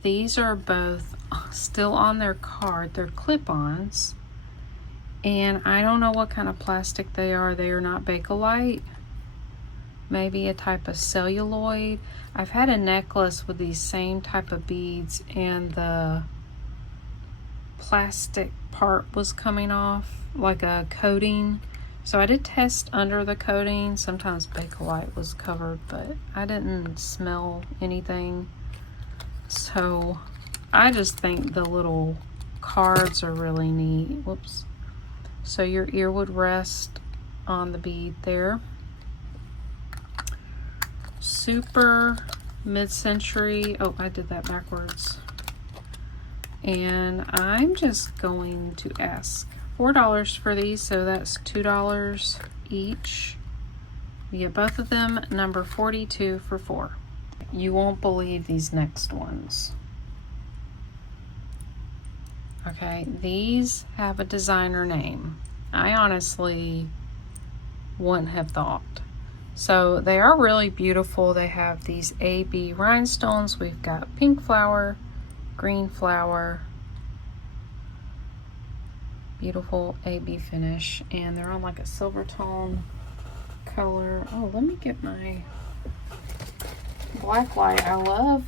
These are both still on their card. They're clip-ons. And I don't know what kind of plastic they are. They are not Bakelite. Maybe a type of celluloid. I've had a necklace with these same type of beads, and the plastic part was coming off, like a coating. So I did test under the coating. Sometimes Bakelite was covered, but I didn't smell anything. So I just think the little cards are really neat. Whoops. So your ear would rest on the bead there. Super mid-century. Oh, I did that backwards. And I'm just going to ask $4 for these, so that's $2 each. You get both of them, number 42 for $4. You won't believe these next ones. Okay, these have a designer name. I honestly wouldn't have thought. So they are really beautiful. They have these AB rhinestones. We've got pink flower, green flower, beautiful AB finish, and they're on like a silver tone color. Oh, let me get my black light. I love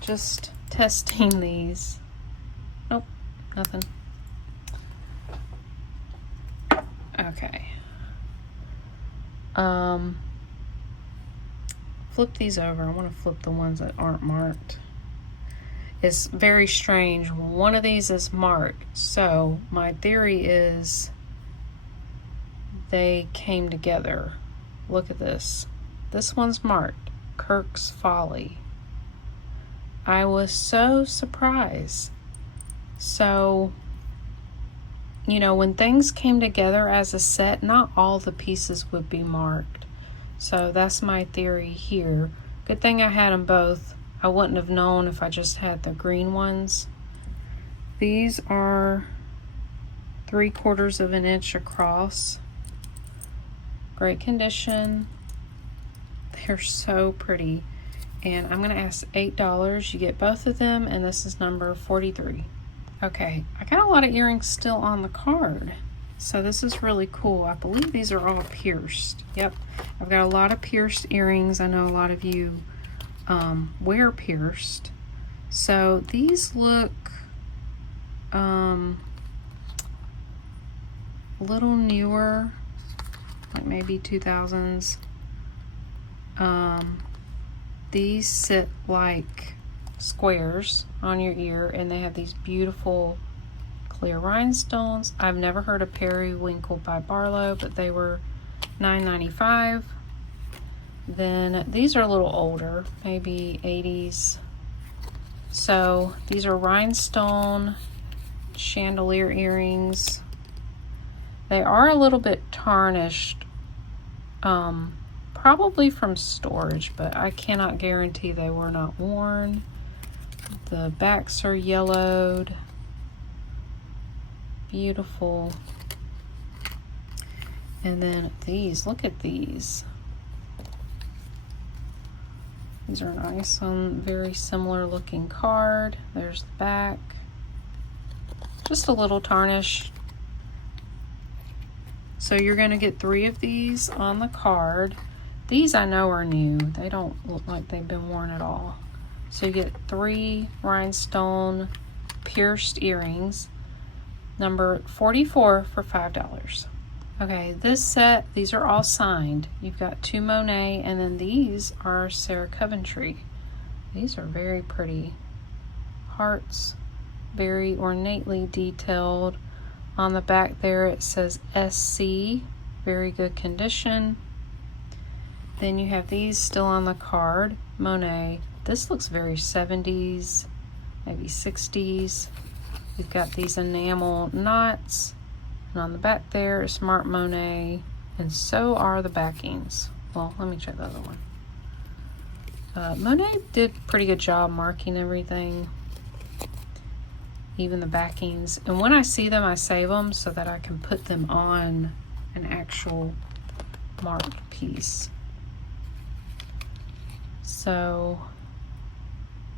just testing these. Nope, nothing. Okay. Flip these over. I want to flip the ones that aren't marked. It's very strange. One of these is marked. So my theory is they came together. Look at this. This one's marked Kirk's Folly. I was so surprised. So, you know, when things came together as a set, not all the pieces would be marked. So that's my theory here. Good thing I had them both. I wouldn't have known if I just had the green ones. These are 3/4 of an inch across. Great condition. They're so pretty. And I'm going to ask $8. You get both of them, and this is number 43. Okay, I got a lot of earrings still on the card. So this is really cool. I believe these are all pierced. Yep, I've got a lot of pierced earrings. I know a lot of you wear pierced. So these look little newer, like maybe 2000s. These sit like squares on your ear, and they have these beautiful clear rhinestones. I've never heard of Periwinkle by Barlow, but they were $9.95. Then these are a little older, maybe 80s. So these are rhinestone chandelier earrings. They are a little bit tarnished, probably from storage, but I cannot guarantee they were not worn. The backs are yellowed. Beautiful. And then these, look at these. These are nice on very similar looking card. There's the back. Just a little tarnish. So you're going to get 3 of these on the card. These I know are new. They don't look like they've been worn at all. So you get 3 rhinestone pierced earrings, number 44 for $5. Okay, this set, these are all signed. You've got 2 Monet, and then these are Sarah Coventry. These are very pretty. Hearts, very ornately detailed. On the back there it says SC, very good condition. Then you have these still on the card, Monet. This looks very 70s, maybe 60s. You've got these enamel knots. And on the back there is Smart Monet, and so are the backings. Well, let me check the other one. Monet did a pretty good job marking everything, even the backings. And when I see them, I save them so that I can put them on an actual marked piece. So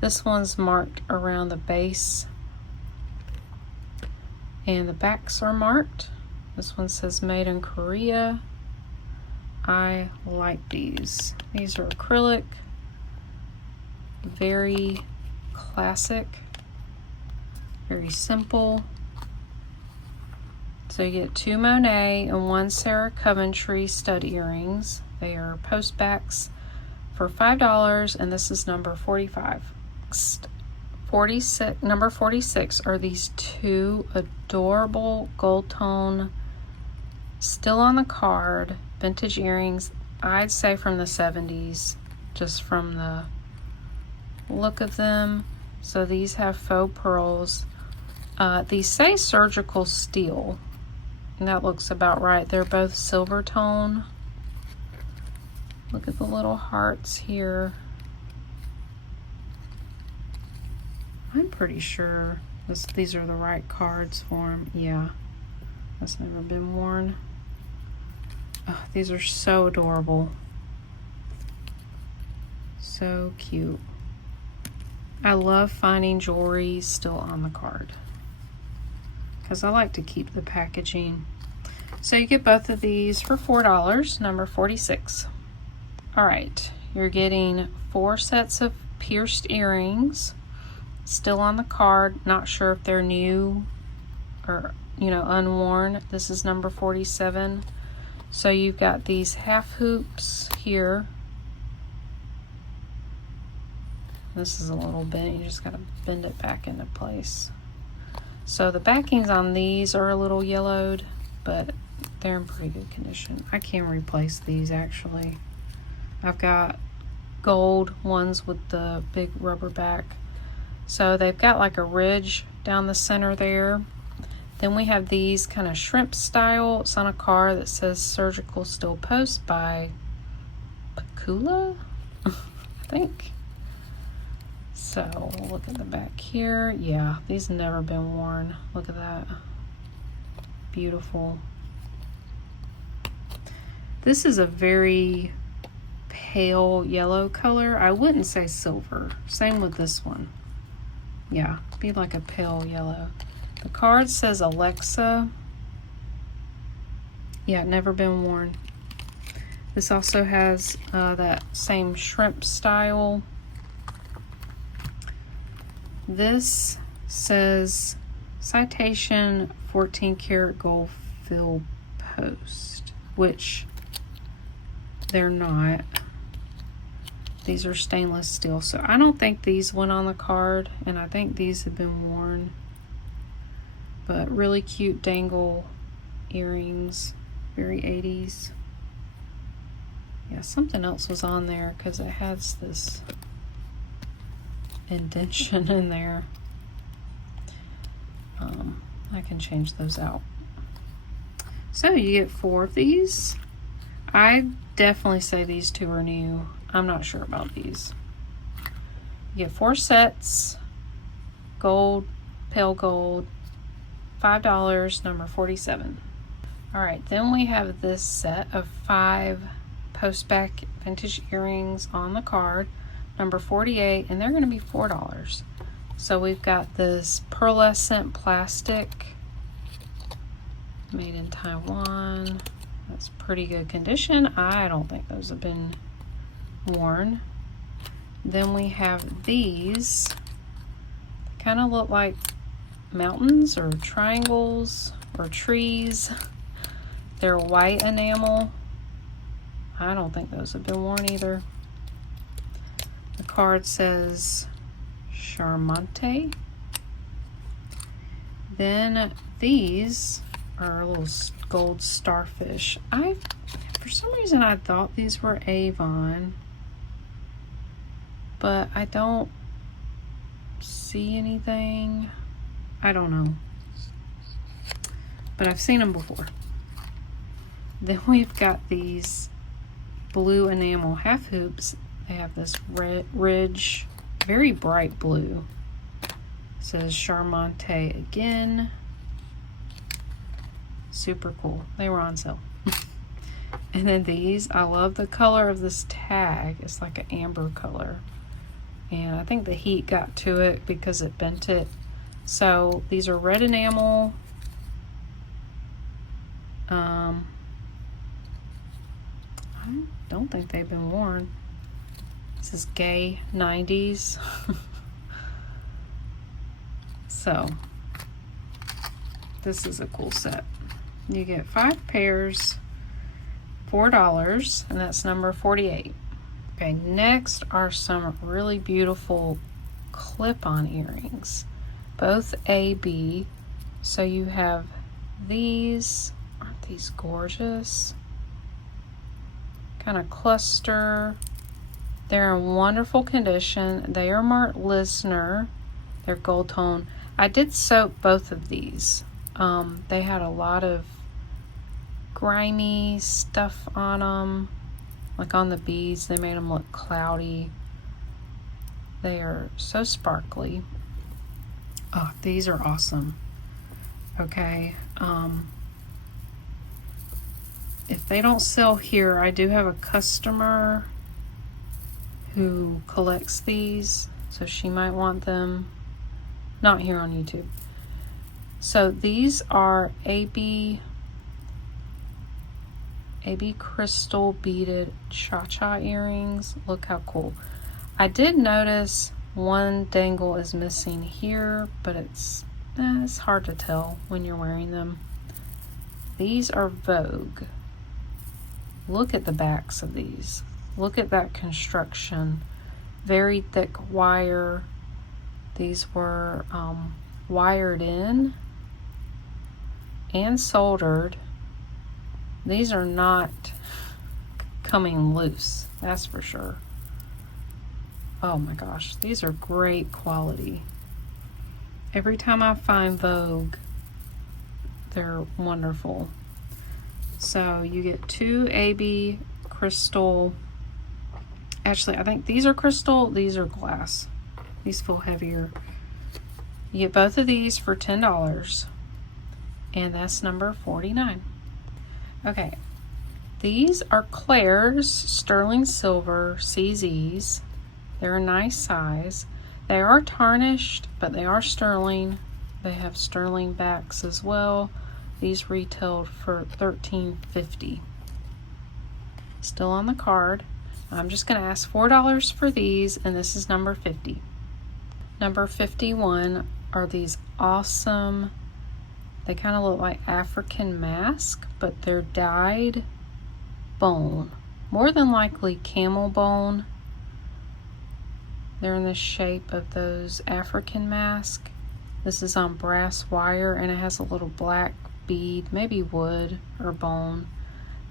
this one's marked around the base, and the backs are marked. This one says made in Korea. I like these. These are acrylic, very classic, very simple. So you get 2 Monet and 1 Sarah Coventry stud earrings. They are post backs for $5, and this is number 45. 46, number 46 are these 2 adorable gold tone, still on the card, vintage earrings. I'd say from the 70s, just from the look of them. So these have faux pearls. These say surgical steel, and that looks about right. They're both silver tone. Look at the little hearts here. I'm pretty sure these are the right cards for them. Yeah, that's never been worn. Oh, these are so adorable. So cute. I love finding jewelry still on the card, because I like to keep the packaging. So you get both of these for $4, number 46. All right, you're getting 4 sets of pierced earrings, still on the card. Not sure if they're new or, you know, unworn. This is number 47. So you've got these half hoops here. This is a little bent. You just got to bend it back into place. So the backings on these are a little yellowed, but they're in pretty good condition. I can replace these actually. I've got gold ones with the big rubber back. So they've got like a ridge down the center there. Then we have these kind of shrimp style. It's on a card that says Surgical Steel Post by Pakula, I think. So we'll look at the back here. Yeah, these have never been worn. Look at that. Beautiful. This is a very pale yellow color. I wouldn't say silver. Same with this one. Yeah, be like a pale yellow. The card says Alexa. Yeah, never been worn. This also has that same shrimp style. This says citation 14 karat gold fill post, which they're not. These are stainless steel, so I don't think these went on the card, and I think these have been worn. But really cute dangle earrings, very 80s. Yeah, something else was on there because it has this indentation in there. I can change those out. So you get 4 of these. I definitely say these 2 are new. I'm not sure about these. You get 4 sets, gold, pale gold, $5, number 47. All right, then we have this set of 5 post-back vintage earrings on the card, number 48, and they're going to be $4. So we've got this pearlescent plastic, made in Taiwan. That's pretty good condition. I don't think those have been worn. Then we have these. They kind of look like mountains or triangles or trees. They're white enamel. I don't think those have been worn either. The card says Charmante. Then these are little gold starfish. For some reason I thought these were Avon, but I don't see anything. I don't know, but I've seen them before. Then we've got these blue enamel half hoops. They have this ridge, very bright blue. It says Charmante again. Super cool. They were on sale. And then these, I love the color of this tag. It's like an amber color. And I think the heat got to it because it bent it. So these are red enamel. I don't think they've been worn. This is gay 90s. So this is a cool set. You get 5 pairs, $4, and that's number 48. Okay, next are some really beautiful clip-on earrings, both AB. So you have these. Aren't these gorgeous? Kind of cluster. They're in wonderful condition. They are marked listener. They're gold tone. I did soak both of these. They had a lot of grimy stuff on them, like on the beads. They made them look cloudy. They are so sparkly. Oh, these are awesome. Okay, if they don't sell here, I do have a customer who collects these, so she might want them. Not here on YouTube. So these are AB crystal beaded cha-cha earrings. Look how cool. I did notice one dangle is missing here, but it's hard to tell when you're wearing them. These are Vogue. Look at the backs of these. Look at that construction. Very thick wire. These were wired in and soldered. These are not coming loose, that's for sure. Oh my gosh, these are great quality. Every time I find Vogue, they're wonderful. So you get 2 AB crystal. Actually, I think these are crystal, these are glass. These feel heavier. You get both of these for $10, and that's number 49. Okay, these are Claire's sterling silver CZs. They're a nice size. They are tarnished, but they are sterling. They have sterling backs as well. These retailed for $13.50. Still on the card. I'm just going to ask $4 for these, and this is number 50. Number 51 are these awesome They kind of look like African mask, but they're dyed bone. More than likely camel bone. They're in the shape of those African mask. This is on brass wire and it has a little black bead, maybe wood or bone.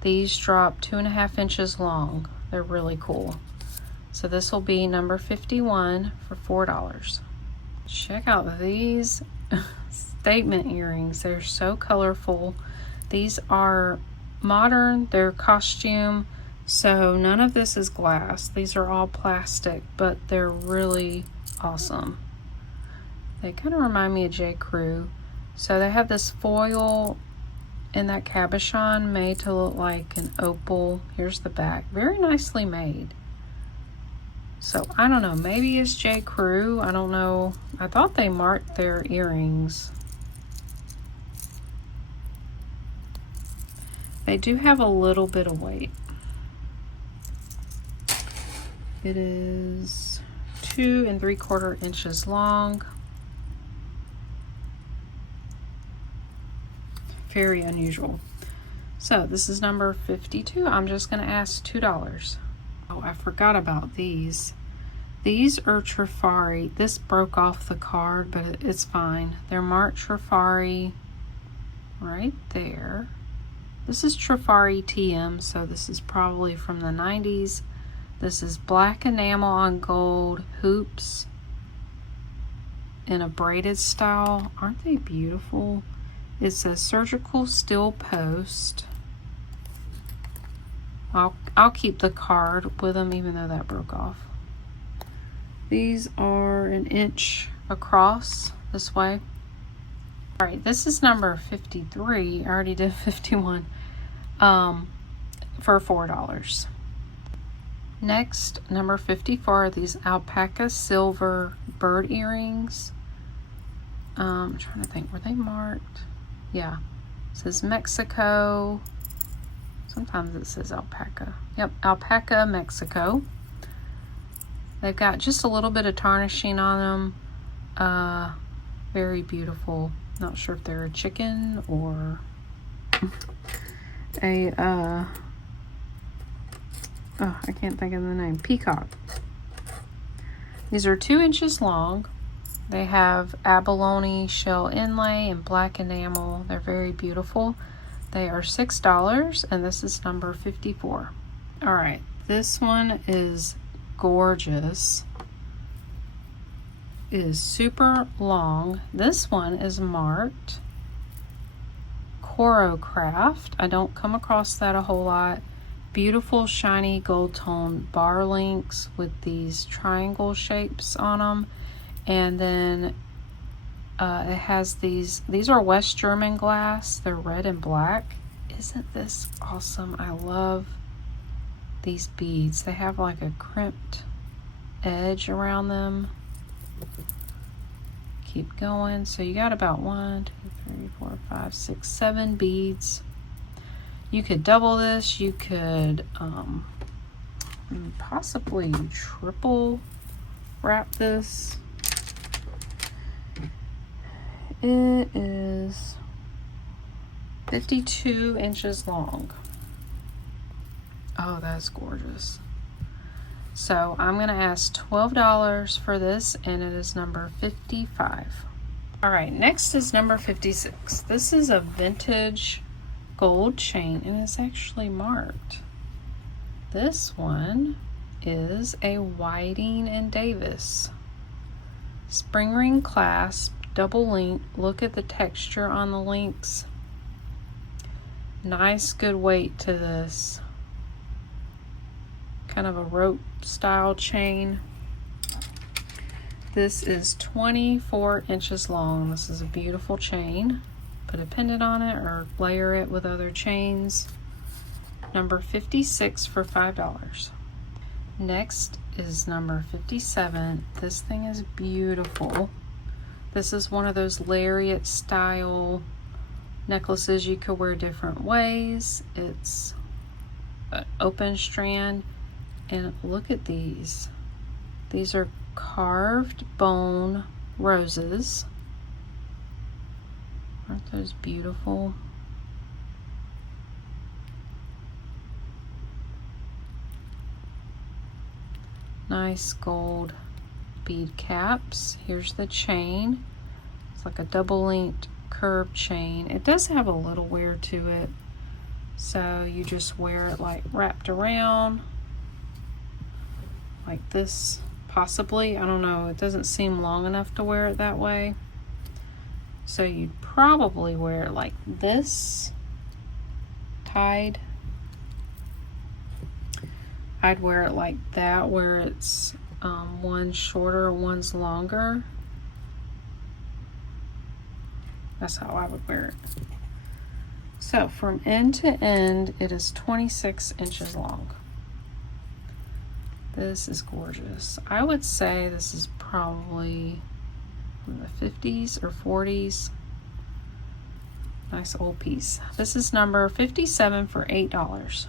These drop 2.5 inches long. They're really cool. So this will be number 51 for $4. Check out these statement earrings. They're so colorful. These are modern, they're costume, so none of this is glass. These are all plastic, but they're really awesome. They kind of remind me of J. Crew. So they have this foil in that cabochon made to look like an opal. Here's the back. Very nicely made. So I don't know, maybe it's J. Crew. I don't know. I thought they marked their earrings. They do have a little bit of weight. It is 2 3/4 inches long. Very unusual. So this is number 52. I'm just going to ask $2. Oh, I forgot about these. These are Trifari. This broke off the card, but it's fine. They're marked Trifari right there. This is Trifari TM, so this is probably from the 90s. This is black enamel on gold hoops in a braided style. Aren't they beautiful? It's a surgical steel post. I'll keep the card with them even though that broke off. These are 1 inch across this way. All right, this is number 53. I already did 51 for $4. Next, number 54 are these alpaca silver bird earrings. I'm trying to think, were they marked? Yeah, it says Mexico. Sometimes it says alpaca. Yep, alpaca, Mexico. They've got just a little bit of tarnishing on them. Very beautiful. Not sure if they're a chicken or a, I can't think of the name. Peacock. These are 2 inches long. They have abalone shell inlay and black enamel. They're very beautiful. They are $6, and this is number 54. All right, this one is gorgeous. It is super long. This one is marked Corocraft. I don't come across that a whole lot. Beautiful shiny gold tone bar links with these triangle shapes on them. And then it has these are West German glass. They're red and black. Isn't this awesome? I love these beads. They have like a crimped edge around them. Keep going. So you got about 1, 2, 3, 4, 5, 6, 7 beads. You could double this. You could possibly triple wrap this. It is 52 inches long. Oh, that's gorgeous. So I'm going to ask $12 for this, and it is number 55. All right, next is number 56. This is a vintage gold chain, and it's actually marked. This one is a Whiting and Davis spring ring clasp, double link. Look at the texture on the links. Nice, good weight to this. Kind of a rope style chain. This is 24 inches long. This is a beautiful chain. Put a pendant on it or layer it with other chains. Number 56 for $5. Next is number 57. This thing is beautiful. This is one of those lariat style necklaces you could wear different ways. It's an open strand. And look at these. These are carved bone roses. Aren't those beautiful? Nice gold bead caps. Here's the chain. It's like a double-linked curved chain. It does have a little wear to it, so you just wear it like wrapped around like this, possibly. I don't know, it doesn't seem long enough to wear it that way, so you'd probably wear it like this, tied. I'd wear it like that, where it's one's shorter, one's longer. That's how I would wear it. So from end to end, it is 26 inches long. This is gorgeous. I would say this is probably in the 50s or 40s. Nice old piece. This is number 57 for $8.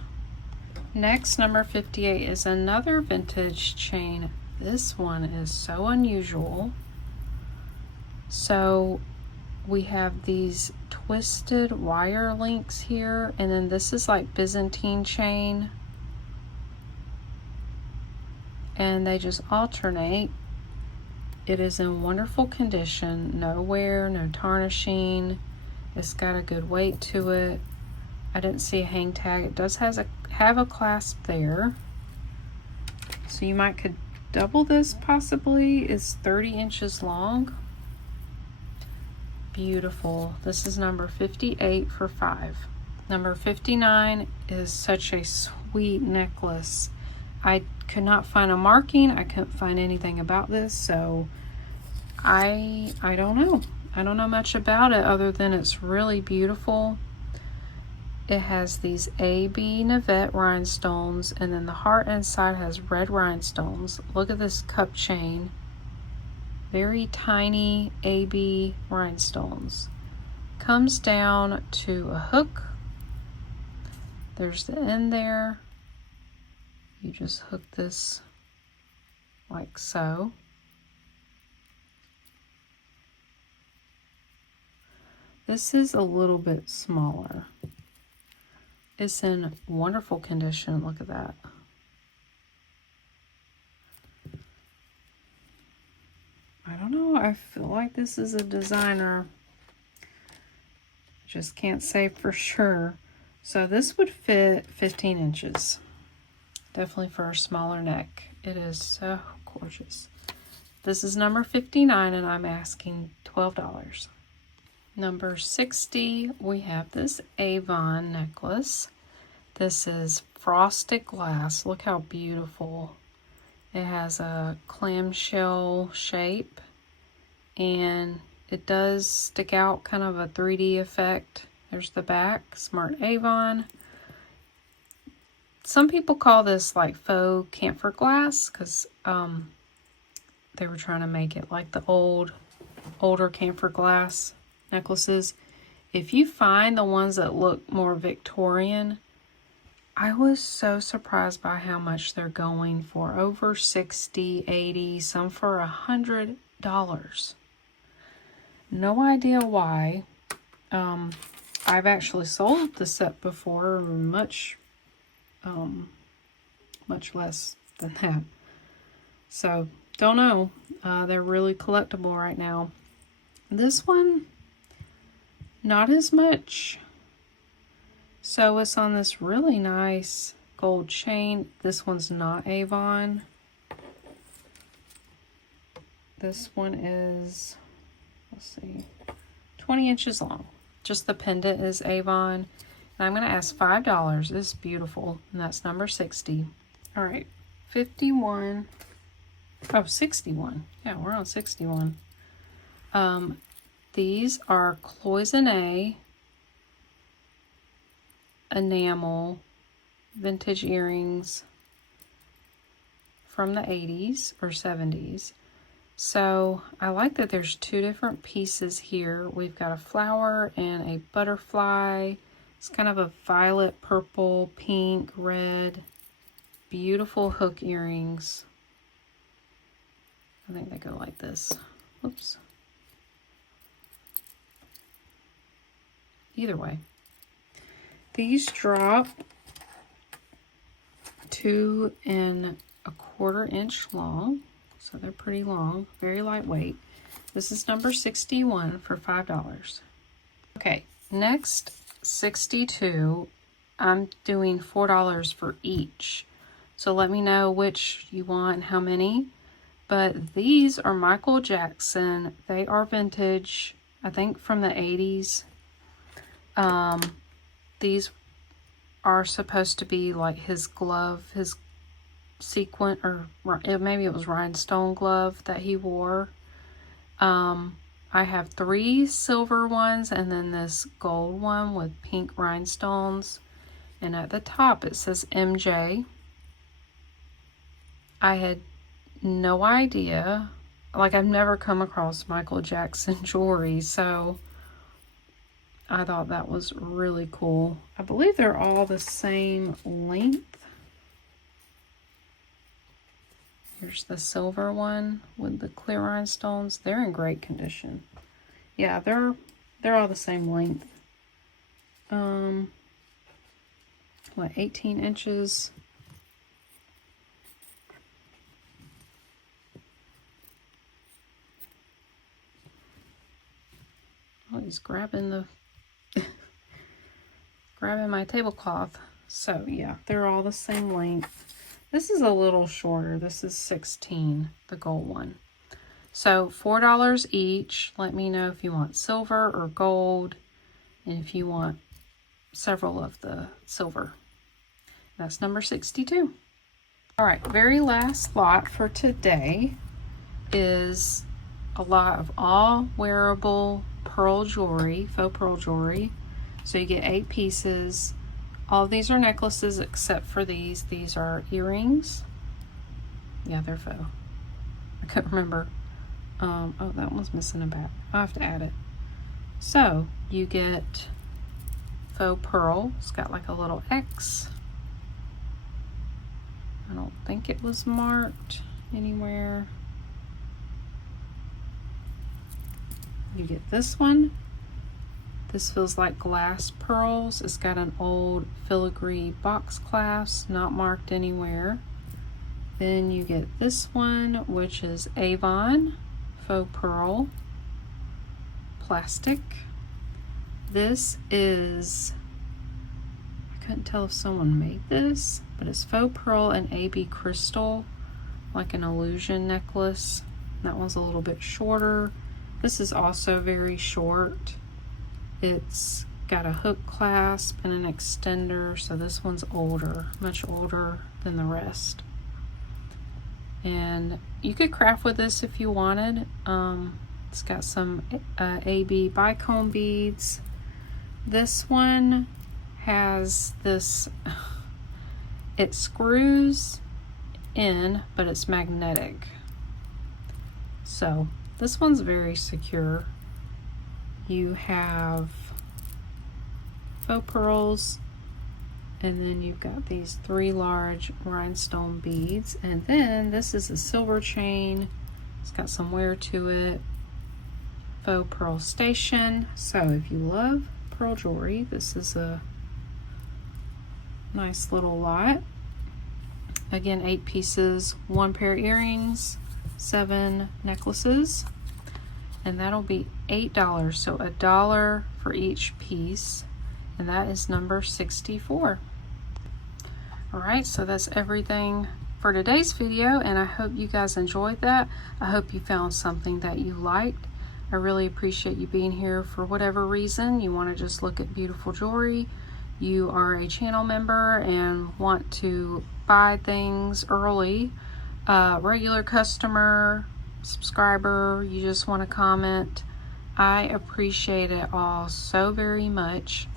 Next, number 58 is another vintage chain. This one is so unusual. So we have these twisted wire links here, and then this is like Byzantine chain, and they just alternate. It is in wonderful condition, no wear, no tarnishing. It's got a good weight to it. I didn't see a hang tag. It does have a clasp there, so you might could double this possibly. It's 30 inches long. Beautiful. This is number 58 for $5. Number 59 is such a sweet necklace. I could not find a marking. I couldn't find anything about this, so I don't know. I don't know much about it other than it's really beautiful. It has these AB Navette rhinestones, and then the heart inside has red rhinestones. Look at this cup chain. Very tiny AB rhinestones. Comes down to a hook. There's the end there. You just hook this like so. This is a little bit smaller. It's in wonderful condition. Look at that. I don't know. I feel like this is a designer. Just can't say for sure. So this would fit 15 inches. Definitely for a smaller neck. It is so gorgeous. This is number 59, and I'm asking $12. Number 60, we have this Avon necklace. This is frosted glass. Look how beautiful. It has a clamshell shape, and it does stick out, kind of a 3D effect. There's the back, Smart Avon. Some people call this like faux camphor glass, because they were trying to make it like the older camphor glass necklaces. If you find the ones that look more Victorian, I was so surprised by how much they're going for. Over 60, 80, some for $100. No idea why. I've actually sold the set before, much less than that. So, don't know. They're really collectible right now. This one, not as much. So it's on this really nice gold chain. This one's not Avon. This one is, let's see, 20 inches long. Just the pendant is Avon. And I'm going to ask $5. This is beautiful. And that's number 60. All right, 51. Oh, 61. Yeah, we're on 61. These are cloisonné enamel vintage earrings from the 80s or 70s. So I like that there's two different pieces here. We've got a flower and a butterfly. It's kind of a violet, purple, pink, red. Beautiful hook earrings. I think they go like this. Oops. either way. These drop 2 1/4 inch long, so they're pretty long, very lightweight. This is number 61 for $5. Okay, next 62, I'm doing $4 for each. So let me know which you want and how many. But these are Michael Jackson. They are vintage, I think from the 80s. These are supposed to be like his glove, his sequin, or maybe it was rhinestone glove that he wore. I have 3 silver ones and then this gold one with pink rhinestones. And at the top it says MJ. I had no idea. Like, I've never come across Michael Jackson jewelry, so I thought that was really cool. I believe they're all the same length. Here's the silver one with the clear rhinestones. They're in great condition. Yeah, they're all the same length. What, 18 inches? Oh, he's grabbing the grabbing my tablecloth. So yeah, they're all the same length. This is a little shorter. This is 16, the gold one. So $4 each. Let me know if you want silver or gold, and if you want several of the silver. That's number 62. All right, very last lot for today is a lot of all wearable pearl jewelry, faux pearl jewelry. So you get 8 pieces. All of these are necklaces except for these. These are earrings. Yeah, they're faux. I couldn't remember. Oh, that one's missing a back. I'll have to add it. So you get faux pearl. It's got like a little X. I don't think it was marked anywhere. You get this one. This feels like glass pearls. It's got an old filigree box clasp, not marked anywhere. Then you get this one, which is Avon faux pearl plastic. This is, I couldn't tell if someone made this, but it's faux pearl and AB crystal, like an illusion necklace. That one's a little bit shorter. This is also very short. It's got a hook clasp and an extender, so this one's older, much older than the rest. And you could craft with this if you wanted. It's got some AB bicone beads. This one has this, it screws in, but it's magnetic. So this one's very secure. You have faux pearls, and then you've got these 3 large rhinestone beads, and then this is a silver chain. It's got some wear to it. Faux pearl station. So if you love pearl jewelry, this is a nice little lot. Again, 8 pieces, 1 pair of earrings, 7 necklaces, and that'll be $8. So $1 for each piece, and that is number 64. All right, so that's everything for today's video, and I hope you guys enjoyed that. I hope you found something that you liked. I really appreciate you being here. For whatever reason you want to just look at beautiful jewelry, you are a channel member and want to buy things early, regular customer, subscriber, you just want to comment, I appreciate it all so very much.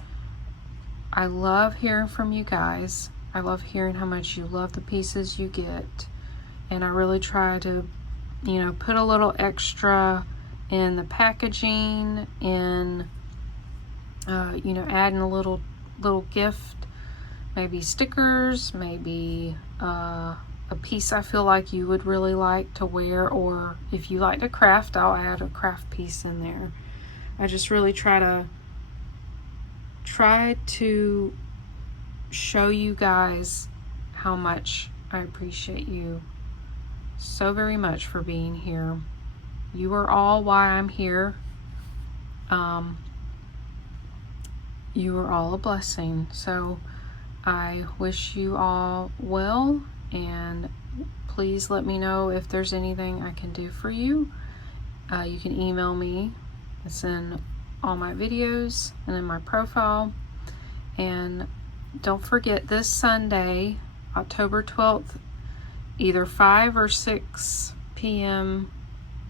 I love hearing from you guys. I love hearing how much you love the pieces you get, and I really try to, you know, put a little extra in the packaging, in you know, adding a little gift, maybe stickers, maybe a piece I feel like you would really like to wear, or if you like to craft, I'll add a craft piece in there. I just really try to tried to show you guys how much I appreciate you so very much for being here. You are all why I'm here. You are all a blessing. So I wish you all well, and please let me know if there's anything I can do for you. You can email me. It's in all my videos and in my profile. And don't forget, this Sunday, October 12th, either 5 or 6 p.m.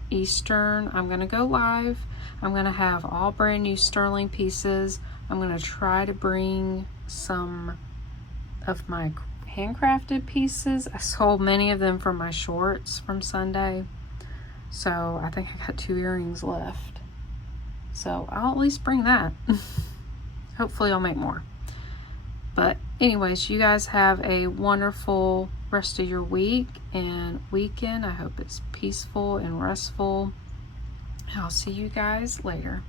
Eastern, I'm going to go live. I'm going to have all brand new sterling pieces. I'm going to try to bring some of my handcrafted pieces. I sold many of them from my shorts from Sunday. So I think I got 2 earrings left. So I'll at least bring that. Hopefully I'll make more. But anyways, you guys have a wonderful rest of your week and weekend. I hope it's peaceful and restful. I'll see you guys later.